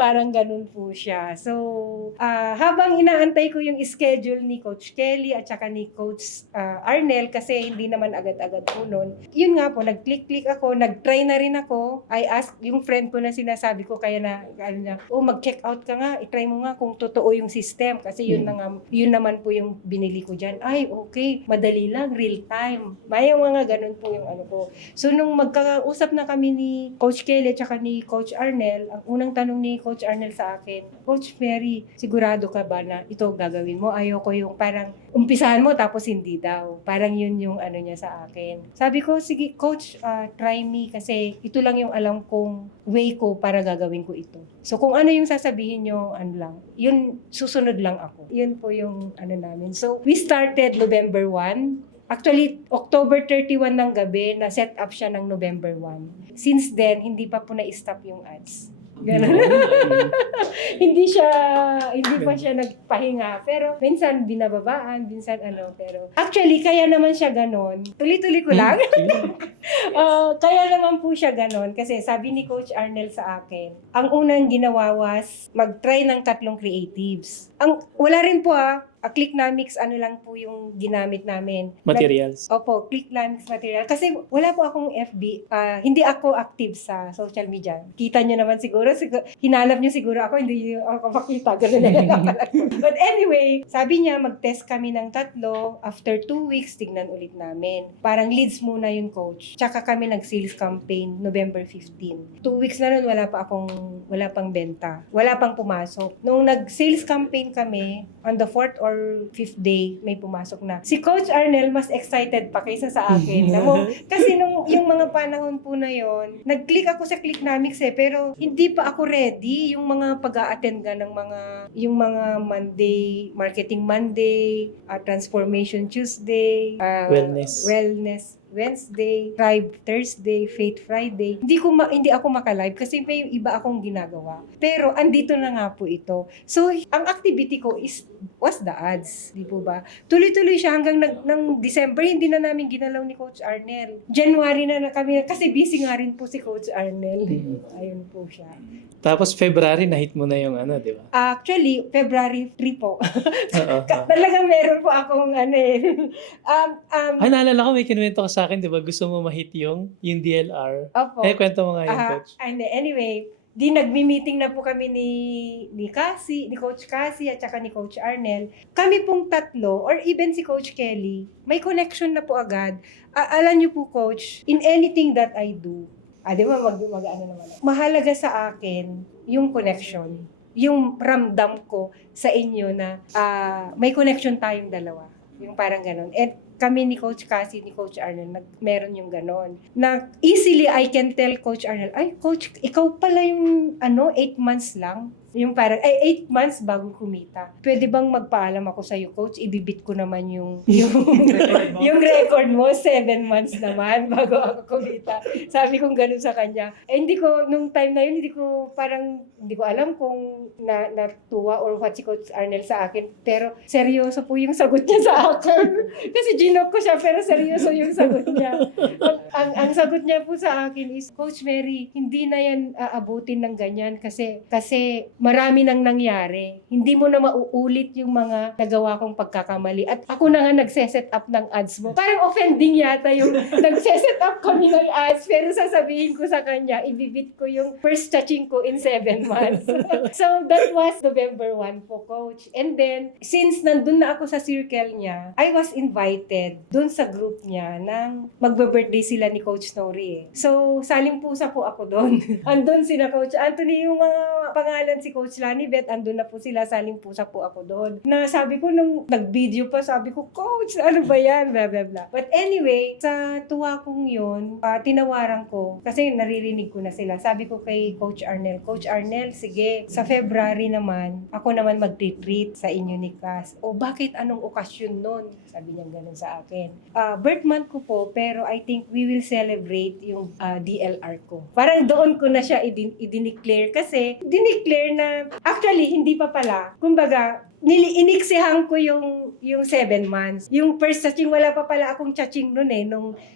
Parang ganun po siya. So, habang inaantay ko yung schedule ni Coach Kelly at saka ni Coach Arnel, kasi hindi naman agad-agad po nun. Yun nga po, nag-click ako, nag-try na rin ako. I asked yung friend ko na sinasabi ko, kaya mag-check out ka nga, i-try mo nga kung totoo yung system. Kasi yun naman po yung binili ko dyan. Ay, okay, madali lang, real time. May mga ganun po yung ko. So, nung magkakausap na kami ni Coach Kelly at saka ni Coach Arnel, ang unang tanong ni Coach Arnel sa akin, Coach Mary, sigurado ka ba na ito gagawin mo? Ayoko yung parang umpisahan mo tapos hindi daw. Parang yun yung niya sa akin. Sabi ko, sige Coach, try me kasi ito lang yung alam kong way ko para gagawin ko ito. So kung ano yung sasabihin nyo, lang, yun susunod lang ako. Yun po yung namin. So we started November 1. Actually, October 31 ng gabi, na-set up siya ng November 1. Since then, hindi pa po na-stop yung ads. Ganun. hindi pa siya nagpahinga. Pero minsan binababaan, minsan pero actually, kaya naman siya ganon. Tuloy-tuloy ko lang. Kaya naman po siya ganon. Kasi sabi ni Coach Arnel sa akin, ang unang ginawa was mag-try ng 3 creatives. Wala rin po Clicknomics, ano lang po yung ginamit namin. Materials. Opo, Clicknomics material. Kasi wala po akong FB. Hindi ako active sa social media. Kita nyo naman siguro hinanap nyo siguro ako, hindi nyo ako makita. Ganun na lang pala. But anyway, sabi niya, mag-test kami ng 3. After 2 weeks, tignan ulit namin. Parang leads muna yung coach. Tsaka kami nag-sales campaign November 15. 2 weeks na nun, wala pang benta. Wala pang pumasok. Nung nag-sales campaign kami, on the 4th or 5th day, may pumasok na. Si Coach Arnel mas excited pa kaysa sa akin. Kasi nung yung mga panahon po na yon, nag-click ako sa Clicknomics pero hindi pa ako ready. Yung mga pag-a-attend ka ng yung mga Monday, Marketing Monday, Transformation Tuesday, Wellness Wednesday, Tribe Thursday, Faith Friday. Hindi ako maka-live kasi may iba akong ginagawa. Pero andito na nga po ito. So, ang activity ko was the ads, di po ba? Tuloy-tuloy siya hanggang ng December, hindi na namin ginalaw ni Coach Arnel. January na kami, kasi busy nga rin po si Coach Arnel. Ayun po siya. Tapos February, na-hit mo na yung di ba? Actually, February 3 po. Oo. Talagang meron po akong Ay, naalala ko, may kinuwento ka sa akin, di ba? Gusto mo ma-hit yung DLR. Opo. Kwento mo nga yun, Coach. Anyway, nagmi-meeting na po kami ni Coach Cassie at saka ni Coach Arnel. Kami pong 3 or even si Coach Kelly, may connection na po agad. Alam niyo po, Coach, in anything that I do, di ba mag-ano naman. Mahalaga sa akin yung connection. Yung ramdam ko sa inyo na may connection tayong dalawa. Yung parang ganon. At kami ni Coach Cassie, ni Coach Arnel, meron yung ganon. Na easily I can tell Coach Arnel, ay Coach, ikaw pala yung 8 months lang. Yung parang, 8 months bago kumita. Pwede bang magpaalam ako sa'yo, Coach? Ibibit ko naman yung record mo, 7 months naman bago ako kumita. Sabi kong ganun sa kanya. Hindi ko, nung time na yun, hindi ko alam kung natuwa or what si Coach Arnel sa akin. Pero seryoso po yung sagot niya sa akin. Kasi ginok ko siya, pero seryoso yung sagot niya. Ang sagot niya po sa akin is, Coach Mary, hindi na yan aabutin ng ganyan kasi marami nang nangyari. Hindi mo na mauulit yung mga nagawa kong pagkakamali. At ako na nga nagse-set up ng ads mo. Parang offending yata yung nagse-set up kami ng ads, pero sasabihin ko sa kanya, ibibit ko yung first touching ko in 7 months. So, that was November 1 po, Coach. And then, since nandun na ako sa circle niya, I was invited dun sa group niya nang magbe-birthday sila ni Coach Nori. So, saling-pusa po ako dun. Andun sila Coach Anthony, yung mga pangalan si Coach Lani Beth, andun na po sila, saling-pusa po ako doon. Na sabi ko, nung nag-video pa, sabi ko, Coach, ano ba yan? Blah, blah, blah. But anyway, sa tuwa kong yun, tinawaran ko, kasi naririnig ko na sila. Sabi ko kay Coach Arnel, sige, sa February naman, ako naman mag-treat sa inyo ni Cass. O bakit anong okasyon nun? Sabi niya ganun sa akin. Birth month ko po, pero I think we will celebrate yung DLR ko. Parang doon ko na siya i-declare kasi dineclare na actually hindi pa pala. Kumbaga, iniksihan ko yung 7 months. Yung first touching, wala pa pala akong touching noon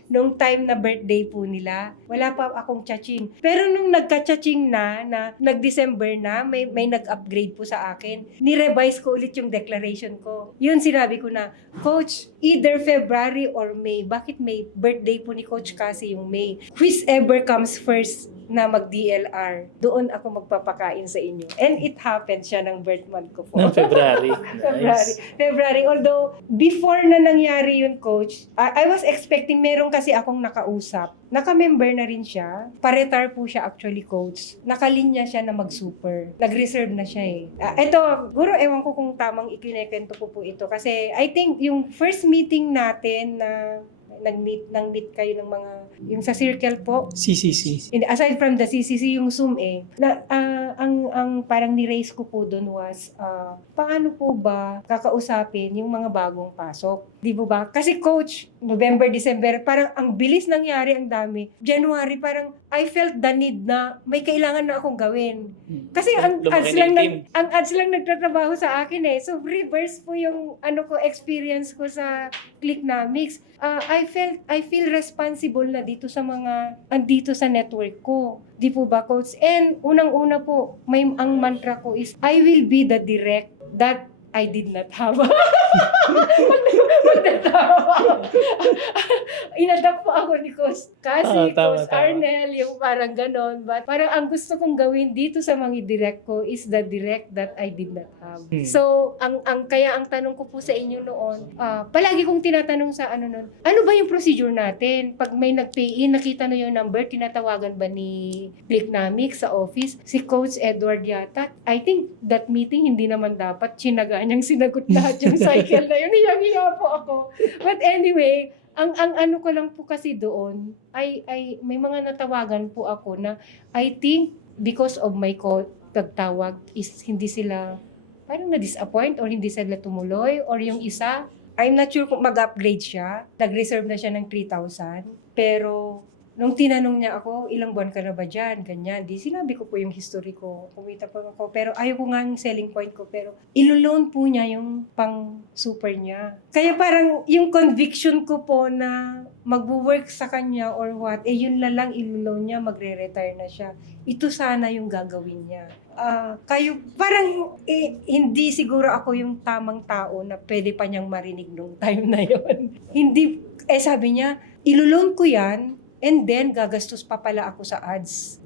nung time na birthday po nila. Wala pa akong touching. Pero nung nagka-touching na nag-December na, may nag-upgrade po sa akin. Ni-revise ko ulit yung declaration ko. Yun sinabi ko na, Coach, either February or May. Bakit May? Birthday po ni Coach Cassie yung May. Whichever comes first na mag-DLR, doon ako magpapakain sa inyo. And it happened siya ng birth month ko po. Ng February. Nice. February. Although, before na nangyari yun, Coach, I was expecting, meron kasi akong nakausap. Naka-member na rin siya. Paretar po siya actually, Coach. Nakalinya siya na mag-super. Nag-reserve na siya Ito, guro, ewan ko kung tamang ikinekento ko po ito. Kasi I think yung first meeting natin na nag-meet kayo ng mga, yung sa circle po. CCC. Aside from the CCC, yung Zoom ang parang ni-raise ko po doon was, paano po ba kakausapin yung mga bagong pasok? Di ba? Kasi Coach, November, December, parang ang bilis nangyari, ang dami. January, parang I felt the need na may kailangan na akong gawin. Kasi ang ads lang nagtatrabaho sa akin So reverse po yung experience ko sa Clicknomics. I feel responsible na dito sa mga andito sa network ko. Di po ba, Coach? And unang-una po, ang mantra ko is, I will be the direct that I did not have. Magtatawa. Inadapt po ako ni Coach Cassie, Tama, Coach tama. Arnel, yung parang ganon. But parang ang gusto kong gawin dito sa mga direct ko is the direct that I did not have. So, kaya ang tanong ko po sa inyo noon, palagi kong tinatanong sa ano ba yung procedure natin? Pag may nag-pay in, nakita na yung number, tinatawagan ba ni Clicknomics sa office? Si Coach Edward yata, I think that meeting hindi naman dapat, tsinaga niyang sinagot lahat yung cycle na yun. Hiyang-hiya po ako. But anyway, ang ano ko lang po kasi doon, ay may mga natawagan po ako na I think because of my call, pagtawag is hindi sila parang na-disappoint or hindi sila tumuloy or yung isa, I'm not sure kung mag-upgrade siya. Nag-reserve na siya ng 3,000. Pero nung tinanong niya ako, ilang buwan ka na ba dyan? Ganyan. Di sinabi ko po yung history ko. Kumita po ako. Pero ayaw ko nga yung selling point ko. Pero ilo-loan po niya yung pang super niya. Kaya parang yung conviction ko po na magwo-work sa kanya or what, yun na lang ilo-loan niya, magre-retire na siya. Ito sana yung gagawin niya. Kayo, parang hindi siguro ako yung tamang tao na pwede pa niyang marinig nung time na yon. Hindi, sabi niya, ilo-loan ko yan, and then, gagastos pa pala ako sa ads.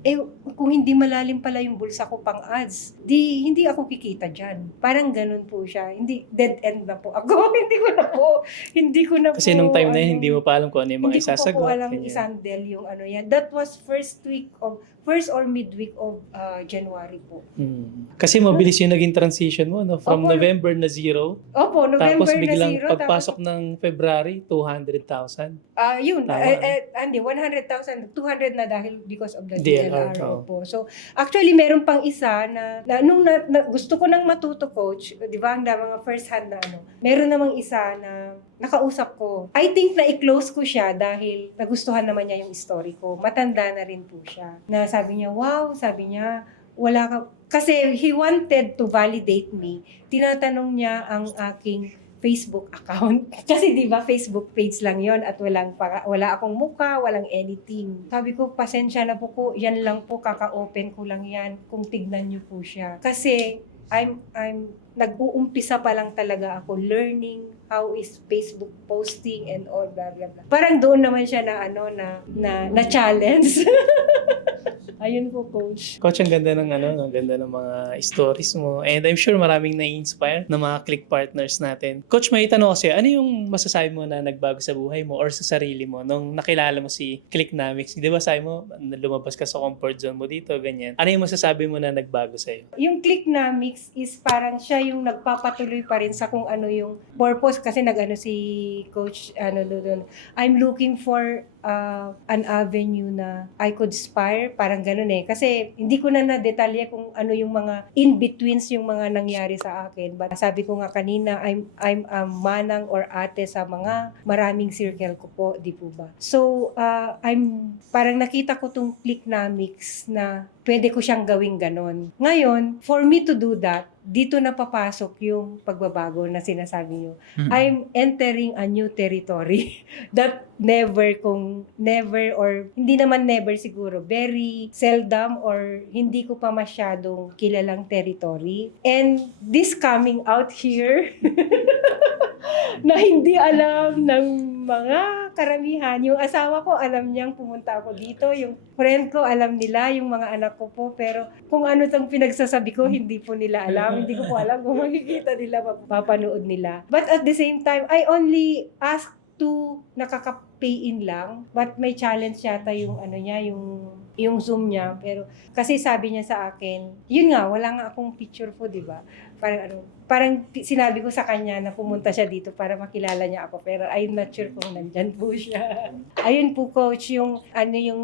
Kung hindi malalim pala yung bulsa ko pang ads, hindi ako kikita dyan. Parang ganun po siya. Hindi, dead end na po ako. Hindi ko na po. Kasi nung time na yun, hindi mo pa alam kung ano yung mga Hindi ko pa isasagot. po alam ganyan. isandel yung ano yan. That was first or midweek of January po. Kasi mabilis yung naging transition mo, no? From Opo. November na zero, Opo, November tapos biglang na zero. pagpasok ng February, 200,000. Yun, Tama. hindi, 100,000, 200 na dahil because of the DLR, DLR. oo. Opo. So, actually, meron pang isa na nung gusto ko nang matuto, Coach, di ba, ang mga first hand na meron namang isa na nakausap ko. I think na i-close ko siya dahil nagustuhan naman niya yung story ko. Matanda na rin po siya. Na sabi niya, wow, sabi niya, wala ka, kasi he wanted to validate me. Tinatanong niya ang aking Facebook account. Kasi di ba Facebook page lang yon at wala akong mukha, walang anything. Sabi ko, pasensya na po ko, yan lang po, kaka-open ko lang yan kung tignan niyo po siya. Kasi I'm nag-uumpisa pa lang talaga ako learning how is Facebook posting and all blah blah blah. Parang doon naman siya na challenge. Ayun po, Coach. Coach, ang ganda ng ang ganda ng mga stories mo. And I'm sure maraming na-inspire ng mga click partners natin. Coach, may tanong kasi, ano yung masasabi mo na nagbago sa buhay mo or sa sarili mo nung nakilala mo si Clicknomics? Di ba sabi mo, lumabas ka sa comfort zone mo dito, ganyan. Ano yung masasabi mo na nagbago sa'yo? Yung Clicknomics is parang siya yung nagpapatuloy pa rin sa kung ano yung purpose kasi si Coach doon. I'm looking for an avenue na I could aspire, parang ganun eh. Kasi hindi ko na detalye kung ano yung mga in-betweens yung mga nangyari sa akin. But sabi ko nga kanina, I'm a manang or ate sa mga maraming circle ko po, di po ba? So, parang nakita ko tong Clicknomics na pwede ko siyang gawing ganon. Ngayon, for me to do that, dito na papasok yung pagbabago na sinasabi niyo. I'm entering a new territory that never or hindi naman never siguro, very seldom or hindi ko pa masyadong kilalang territory. And this coming out here na hindi alam ng mga karamihan. Yung asawa ko, alam niyang pumunta ako dito. Yung friend ko, alam nila. Yung mga anak ko po. Pero kung ano itong pinagsasabi ko, hindi po nila alam. Hindi ko po alam kung makikita nila, papanood nila. But at the same time, I only ask to nakaka-pay in lang. But may challenge yata yung yung Zoom niya. Pero kasi sabi niya sa akin, yun nga, wala nga akong picture po, di ba? Parang sinabi ko sa kanya na pumunta siya dito para makilala niya ako. Pero I'm not sure kung nandyan po siya. Ayun po, Coach, yung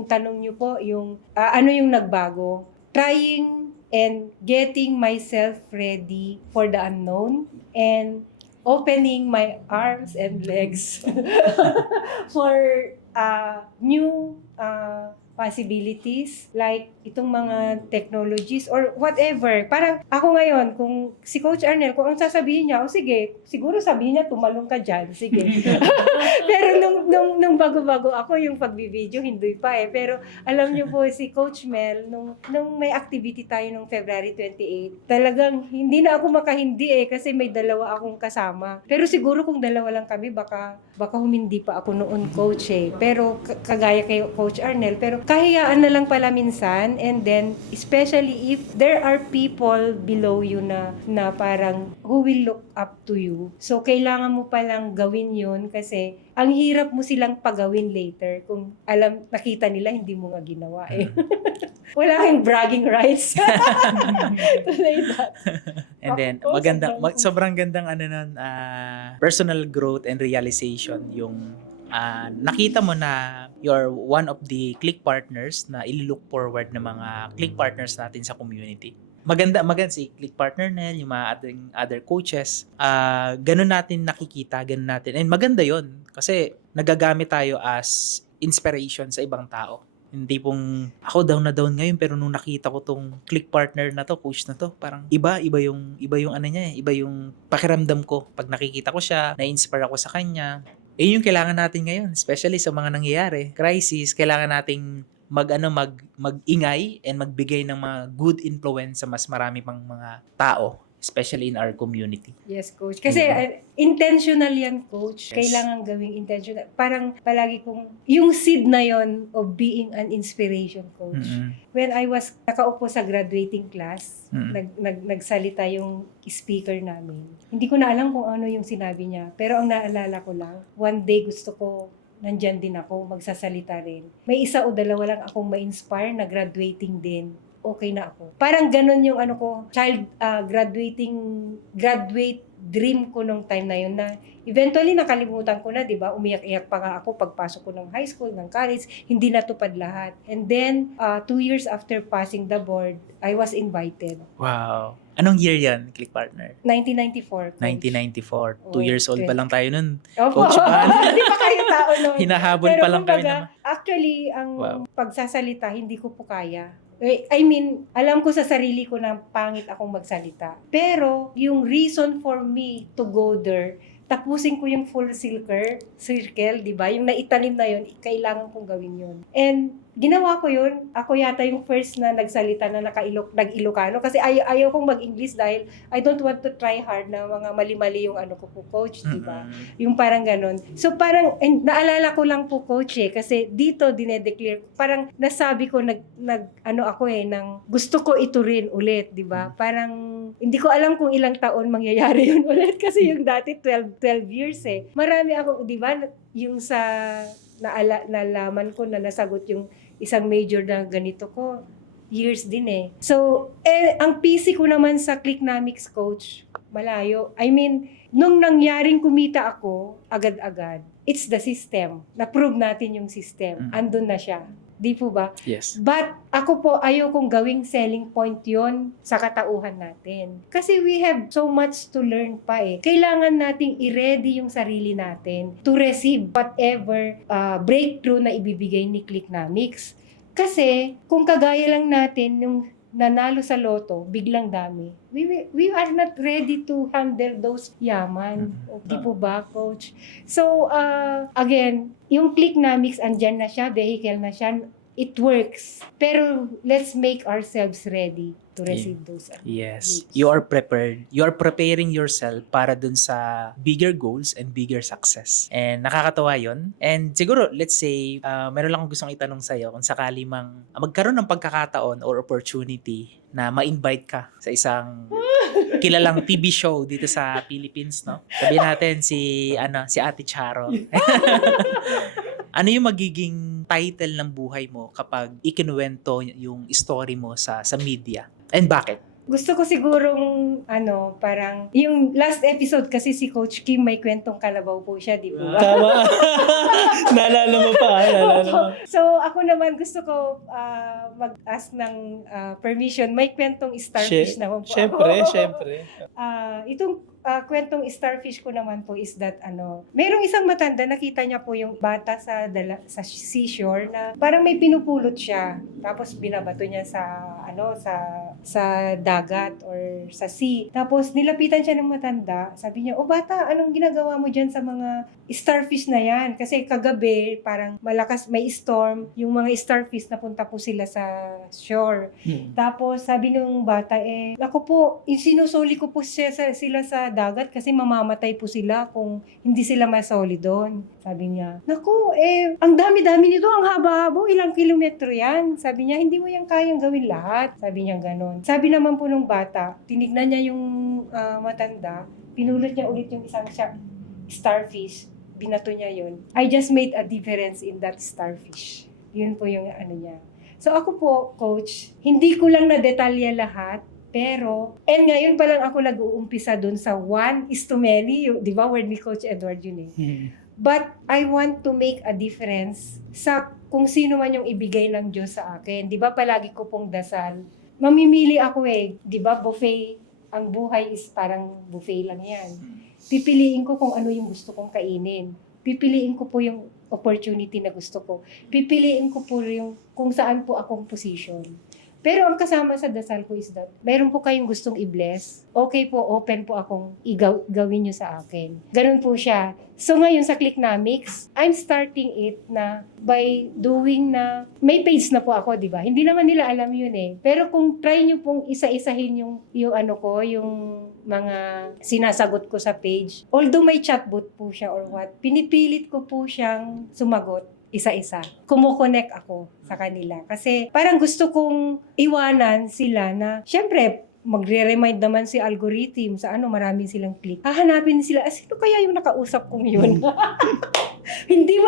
tanong niyo po, yung ano yung nagbago? Trying and getting myself ready for the unknown and opening my arms and legs for new possibilities like itong mga technologies or whatever. Parang ako ngayon, kung si Coach Arnel, kung ang sasabihin niya, sige, siguro sabihin niya, tumalong ka dyan, sige. Pero nung bago-bago ako, yung pagbibideo, hindi pa eh. Pero alam niyo po, si Coach Mel, nung may activity tayo nung February 28, talagang hindi na ako makahindi eh, kasi may dalawa akong kasama. Pero siguro kung dalawa lang kami, baka humindi pa ako noon, Coach eh. Pero kagaya kay Coach Arnel, pero kahiyaan na lang pala minsan, and then especially if there are people below you na parang who will look up to you. So kailangan mo palang gawin yun kasi ang hirap mo silang pagawin later kung nakita nila hindi mo nga ginawa eh. Wala kang bragging rights. To say that. And then, sobrang gandang personal growth and realization yung nakita mo na you're one of the click partners na i-look forward ng mga click partners natin sa community. Maganda si click partner Nel, yung mga other coaches. Ganun natin nakikita, ganun natin. And maganda yon kasi nagagamit tayo as inspiration sa ibang tao. Hindi pong ako down na down ngayon pero nung nakita ko tong click partner na to, coach na to, parang iba yung ano niya, iba yung pakiramdam ko pag nakikita ko siya, na-inspire ako sa kanya. Yung kailangan natin ngayon, especially sa mga nangyayari, crisis, kailangan nating mag-ingay and magbigay ng mga good influence sa mas marami pang mga tao, especially in our community. Yes, Coach. Kasi intentional yan, Coach. Yes. Kailangan gawing intentional. Parang palagi kong, yung seed na yon of being an inspiration, Coach. When I was nakaupo sa graduating class, nagsalita yung speaker namin. Hindi ko na alam kung ano yung sinabi niya. Pero ang naalala ko lang, one day gusto ko nandyan din ako, magsasalita rin. May isa o dalawa lang akong ma-inspire na graduating din. Okay na ako. Parang ganun yung graduate dream ko nung time na yun na eventually nakalimutan ko na, di ba? Umiyak-iyak pa nga ako pagpasok ko ng high school, ng college, hindi natupad lahat. And then, 2 years after passing the board, I was invited. Wow. Anong year yan, click partner? 1994. Coach. 1994. 2 years old pa lang tayo nun. Opo. Coach, Hindi pa kayo tao nun. Hinahabol Pero pa lang kami kumbaga, naman. actually, ang Wow. pagsasalita, hindi ko po kaya. I mean, alam ko sa sarili ko na pangit akong magsalita. Pero, yung reason for me to go there, tapusin ko yung full circle, di ba? Yung naitanim na yun, kailangan kong gawin yun. And, ginawa ko yun. Ako yata yung first na nagsalita na nag-Ilocano. Kasi ayaw kong mag-English dahil I don't want to try hard na mga mali-mali yung ano ko po, Coach, di ba? Yung parang ganon. So parang, naalala ko lang po, Coach kasi dito dinedeclare, parang nasabi ko, nang gusto ko ito rin ulit, di ba? Parang, hindi ko alam kung ilang taon mangyayari yun ulit kasi yung dati 12 years eh. Marami ako, di ba, yung sa nalaman ko na nasagot yung isang major na ganito ko, years din eh. So, ang PC ko naman sa Clicknomics, Coach, malayo. I mean, nung nangyaring kumita ako, agad-agad, it's the system. Na-prove natin yung system. Andun na siya. Di po ba? Yes. But ako po, ayaw kong gawing selling point yon sa katauhan natin. Kasi we have so much to learn pa eh. Kailangan nating i-ready yung sarili natin to receive whatever breakthrough na ibibigay ni Clicknomics. Kasi kung kagaya lang natin yung nanalo sa loto, biglang dami. We are not ready to handle those yaman. Di po ba, Coach? So, again, yung Clicknomics, andyan na siya, vehicle na siya, it works. Pero, let's make ourselves ready to receive those. Yes. You are prepared. You are preparing yourself para dun sa bigger goals and bigger success. And nakakatawa yon. And siguro, let's say, meron lang akong gustong itanong sa'yo kung sakali magkaroon ng pagkakataon or opportunity na ma-invite ka sa isang kilalang TV show dito sa Philippines, no? Sabihin natin si Ate Charo. Ano yung magiging title ng buhay mo kapag ikinuwento yung story mo sa media? And bakit? Gusto ko sigurong, parang, yung last episode kasi si Coach Kim may kwentong kalabaw po siya, di ba? Tama. Naalala mo pa. So, ako naman gusto ko mag-ask ng permission. May kwentong starfish naman po. Siyempre. Itong kwentong starfish ko naman po is that merong isang matanda, nakita niya po yung bata sa seashore na parang may pinupulot siya. Tapos binabato niya sa dagat or sa sea. Tapos nilapitan siya ng matanda. Sabi niya, "O bata, anong ginagawa mo diyan sa mga starfish na yan?" Kasi kagabi, parang malakas may storm, yung mga starfish napunta po sila sa shore. Tapos sabi nung bata, ako po, sinusuli ko po sila sa dagat kasi mamamatay po sila kung hindi sila masoli doon. Sabi niya, "Naku, ang dami-dami nito, ang haba-haba, ilang kilometro yan." Sabi niya, "Hindi mo yan kayang gawin lahat." Sabi niya ganon. Sabi naman po nung bata, tinignan niya yung matanda, pinulot niya ulit yung isang starfish, binato niya yun. I just made a difference in that starfish. Yun po yung niya. So ako po, coach, hindi ko lang na-detalya lahat, pero, ngayon pa lang ako nag-uumpisa dun sa 1:many, di ba, word ni Coach Edward yun But I want to make a difference sa kung sino man yung ibigay ng Diyos sa akin. Di ba palagi ko pong dasal, mamimili ako di ba buffet, ang buhay is parang buffet lang yan. Pipiliin ko kung ano yung gusto kong kainin. Pipiliin ko po yung opportunity na gusto ko. Pipiliin ko po yung kung saan po akong position. Pero ang kasama sa dasal ko is that, mayroon po kayong gustong i-bless, okay po, open po akong gawin nyo sa akin. Ganun po siya. So ngayon sa Clicknomics, I'm starting it na by doing na, may page na po ako, di ba? Hindi naman nila alam yun Pero kung try nyo pong isa-isahin yung mga sinasagot ko sa page, although may chatbot po siya or what, pinipilit ko po siyang sumagot isa-isa. Kumo-connect ako sa kanila. Kasi parang gusto kong iwanan sila na, syempre, magre-remind naman si algorithm sa maraming silang click. Hahanapin sila, sino kaya yung nakausap kong yun? Hindi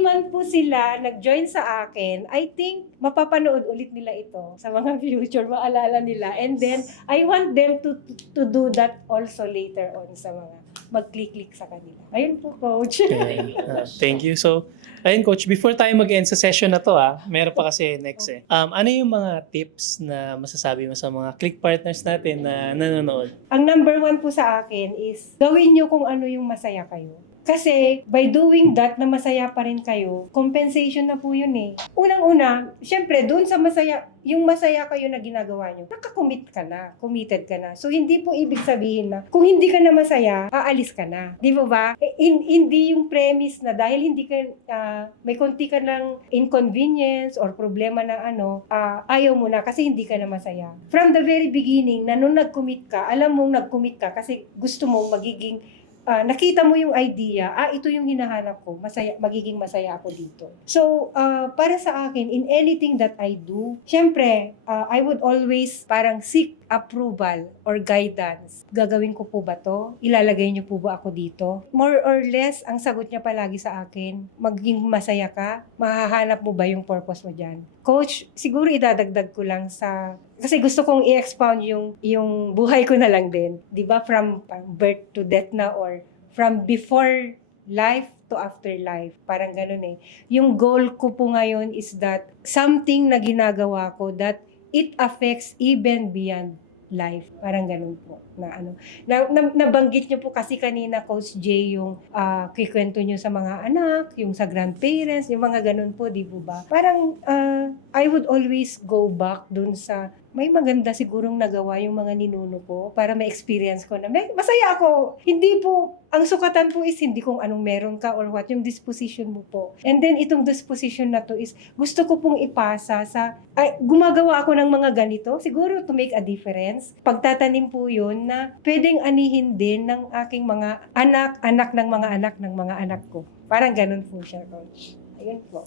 man po sila nag-join sa akin, I think mapapanood ulit nila ito sa mga future, maalala nila. And then, I want them to do that also later on sa mga mag-click-click sa kanila. Ayun po, Coach. Okay. Thank you. So, ayun Coach, before tayo mag-end sa session na to meron pa kasi next ano yung mga tips na masasabi mo sa mga click partners natin na nanonood? Ang number 1 po sa akin is gawin nyo kung ano yung masaya kayo. Kasi by doing that na masaya pa rin kayo, compensation na po yun Unang-una, syempre doon sa yung masaya kayo na ginagawa nyo, committed ka na. So hindi po ibig sabihin na kung hindi ka na masaya, aalis ka na. Di ba? Hindi yung premise na dahil hindi ka, may konti ka ng inconvenience or problema na ayaw mo na kasi hindi ka na masaya. From the very beginning, na nung nag-commit ka, alam mong nag-commit ka kasi gusto mong magiging nakita mo yung idea, ito yung hinahanap ko, magiging masaya ako dito. So, para sa akin, in anything that I do, syempre, I would always parang seek approval or guidance. Gagawin ko po ba to? Ilalagay niyo po ba ako dito? More or less, ang sagot niya palagi sa akin, maging masaya ka, mahahanap mo ba yung purpose mo dyan? Coach, siguro idadagdag ko lang kasi gusto kong i-expound yung buhay ko na lang din. Di ba? From birth to death na or from before life to after life. Parang ganun Yung goal ko po ngayon is that something na ginagawa ko that it affects even beyond life. Parang ganun po. Nabanggit niyo po kasi kanina, Coach J, yung kikwento niyo sa mga anak, yung sa grandparents, yung mga ganun po, di ba? Parang I would always go back dun sa may maganda sigurong nagawa yung mga ninuno ko para ma-experience ko na masaya ako. Hindi po, ang sukatan po is hindi kung anong meron ka or what, yung disposition mo po. And then itong disposition na to is gusto ko pong ipasa gumagawa ako ng mga ganito, siguro to make a difference. Pagtatanim po yun na pwedeng anihin din ng aking mga anak ng mga anak ng mga anak ko. Parang ganun po siya, Coach. Ayun po.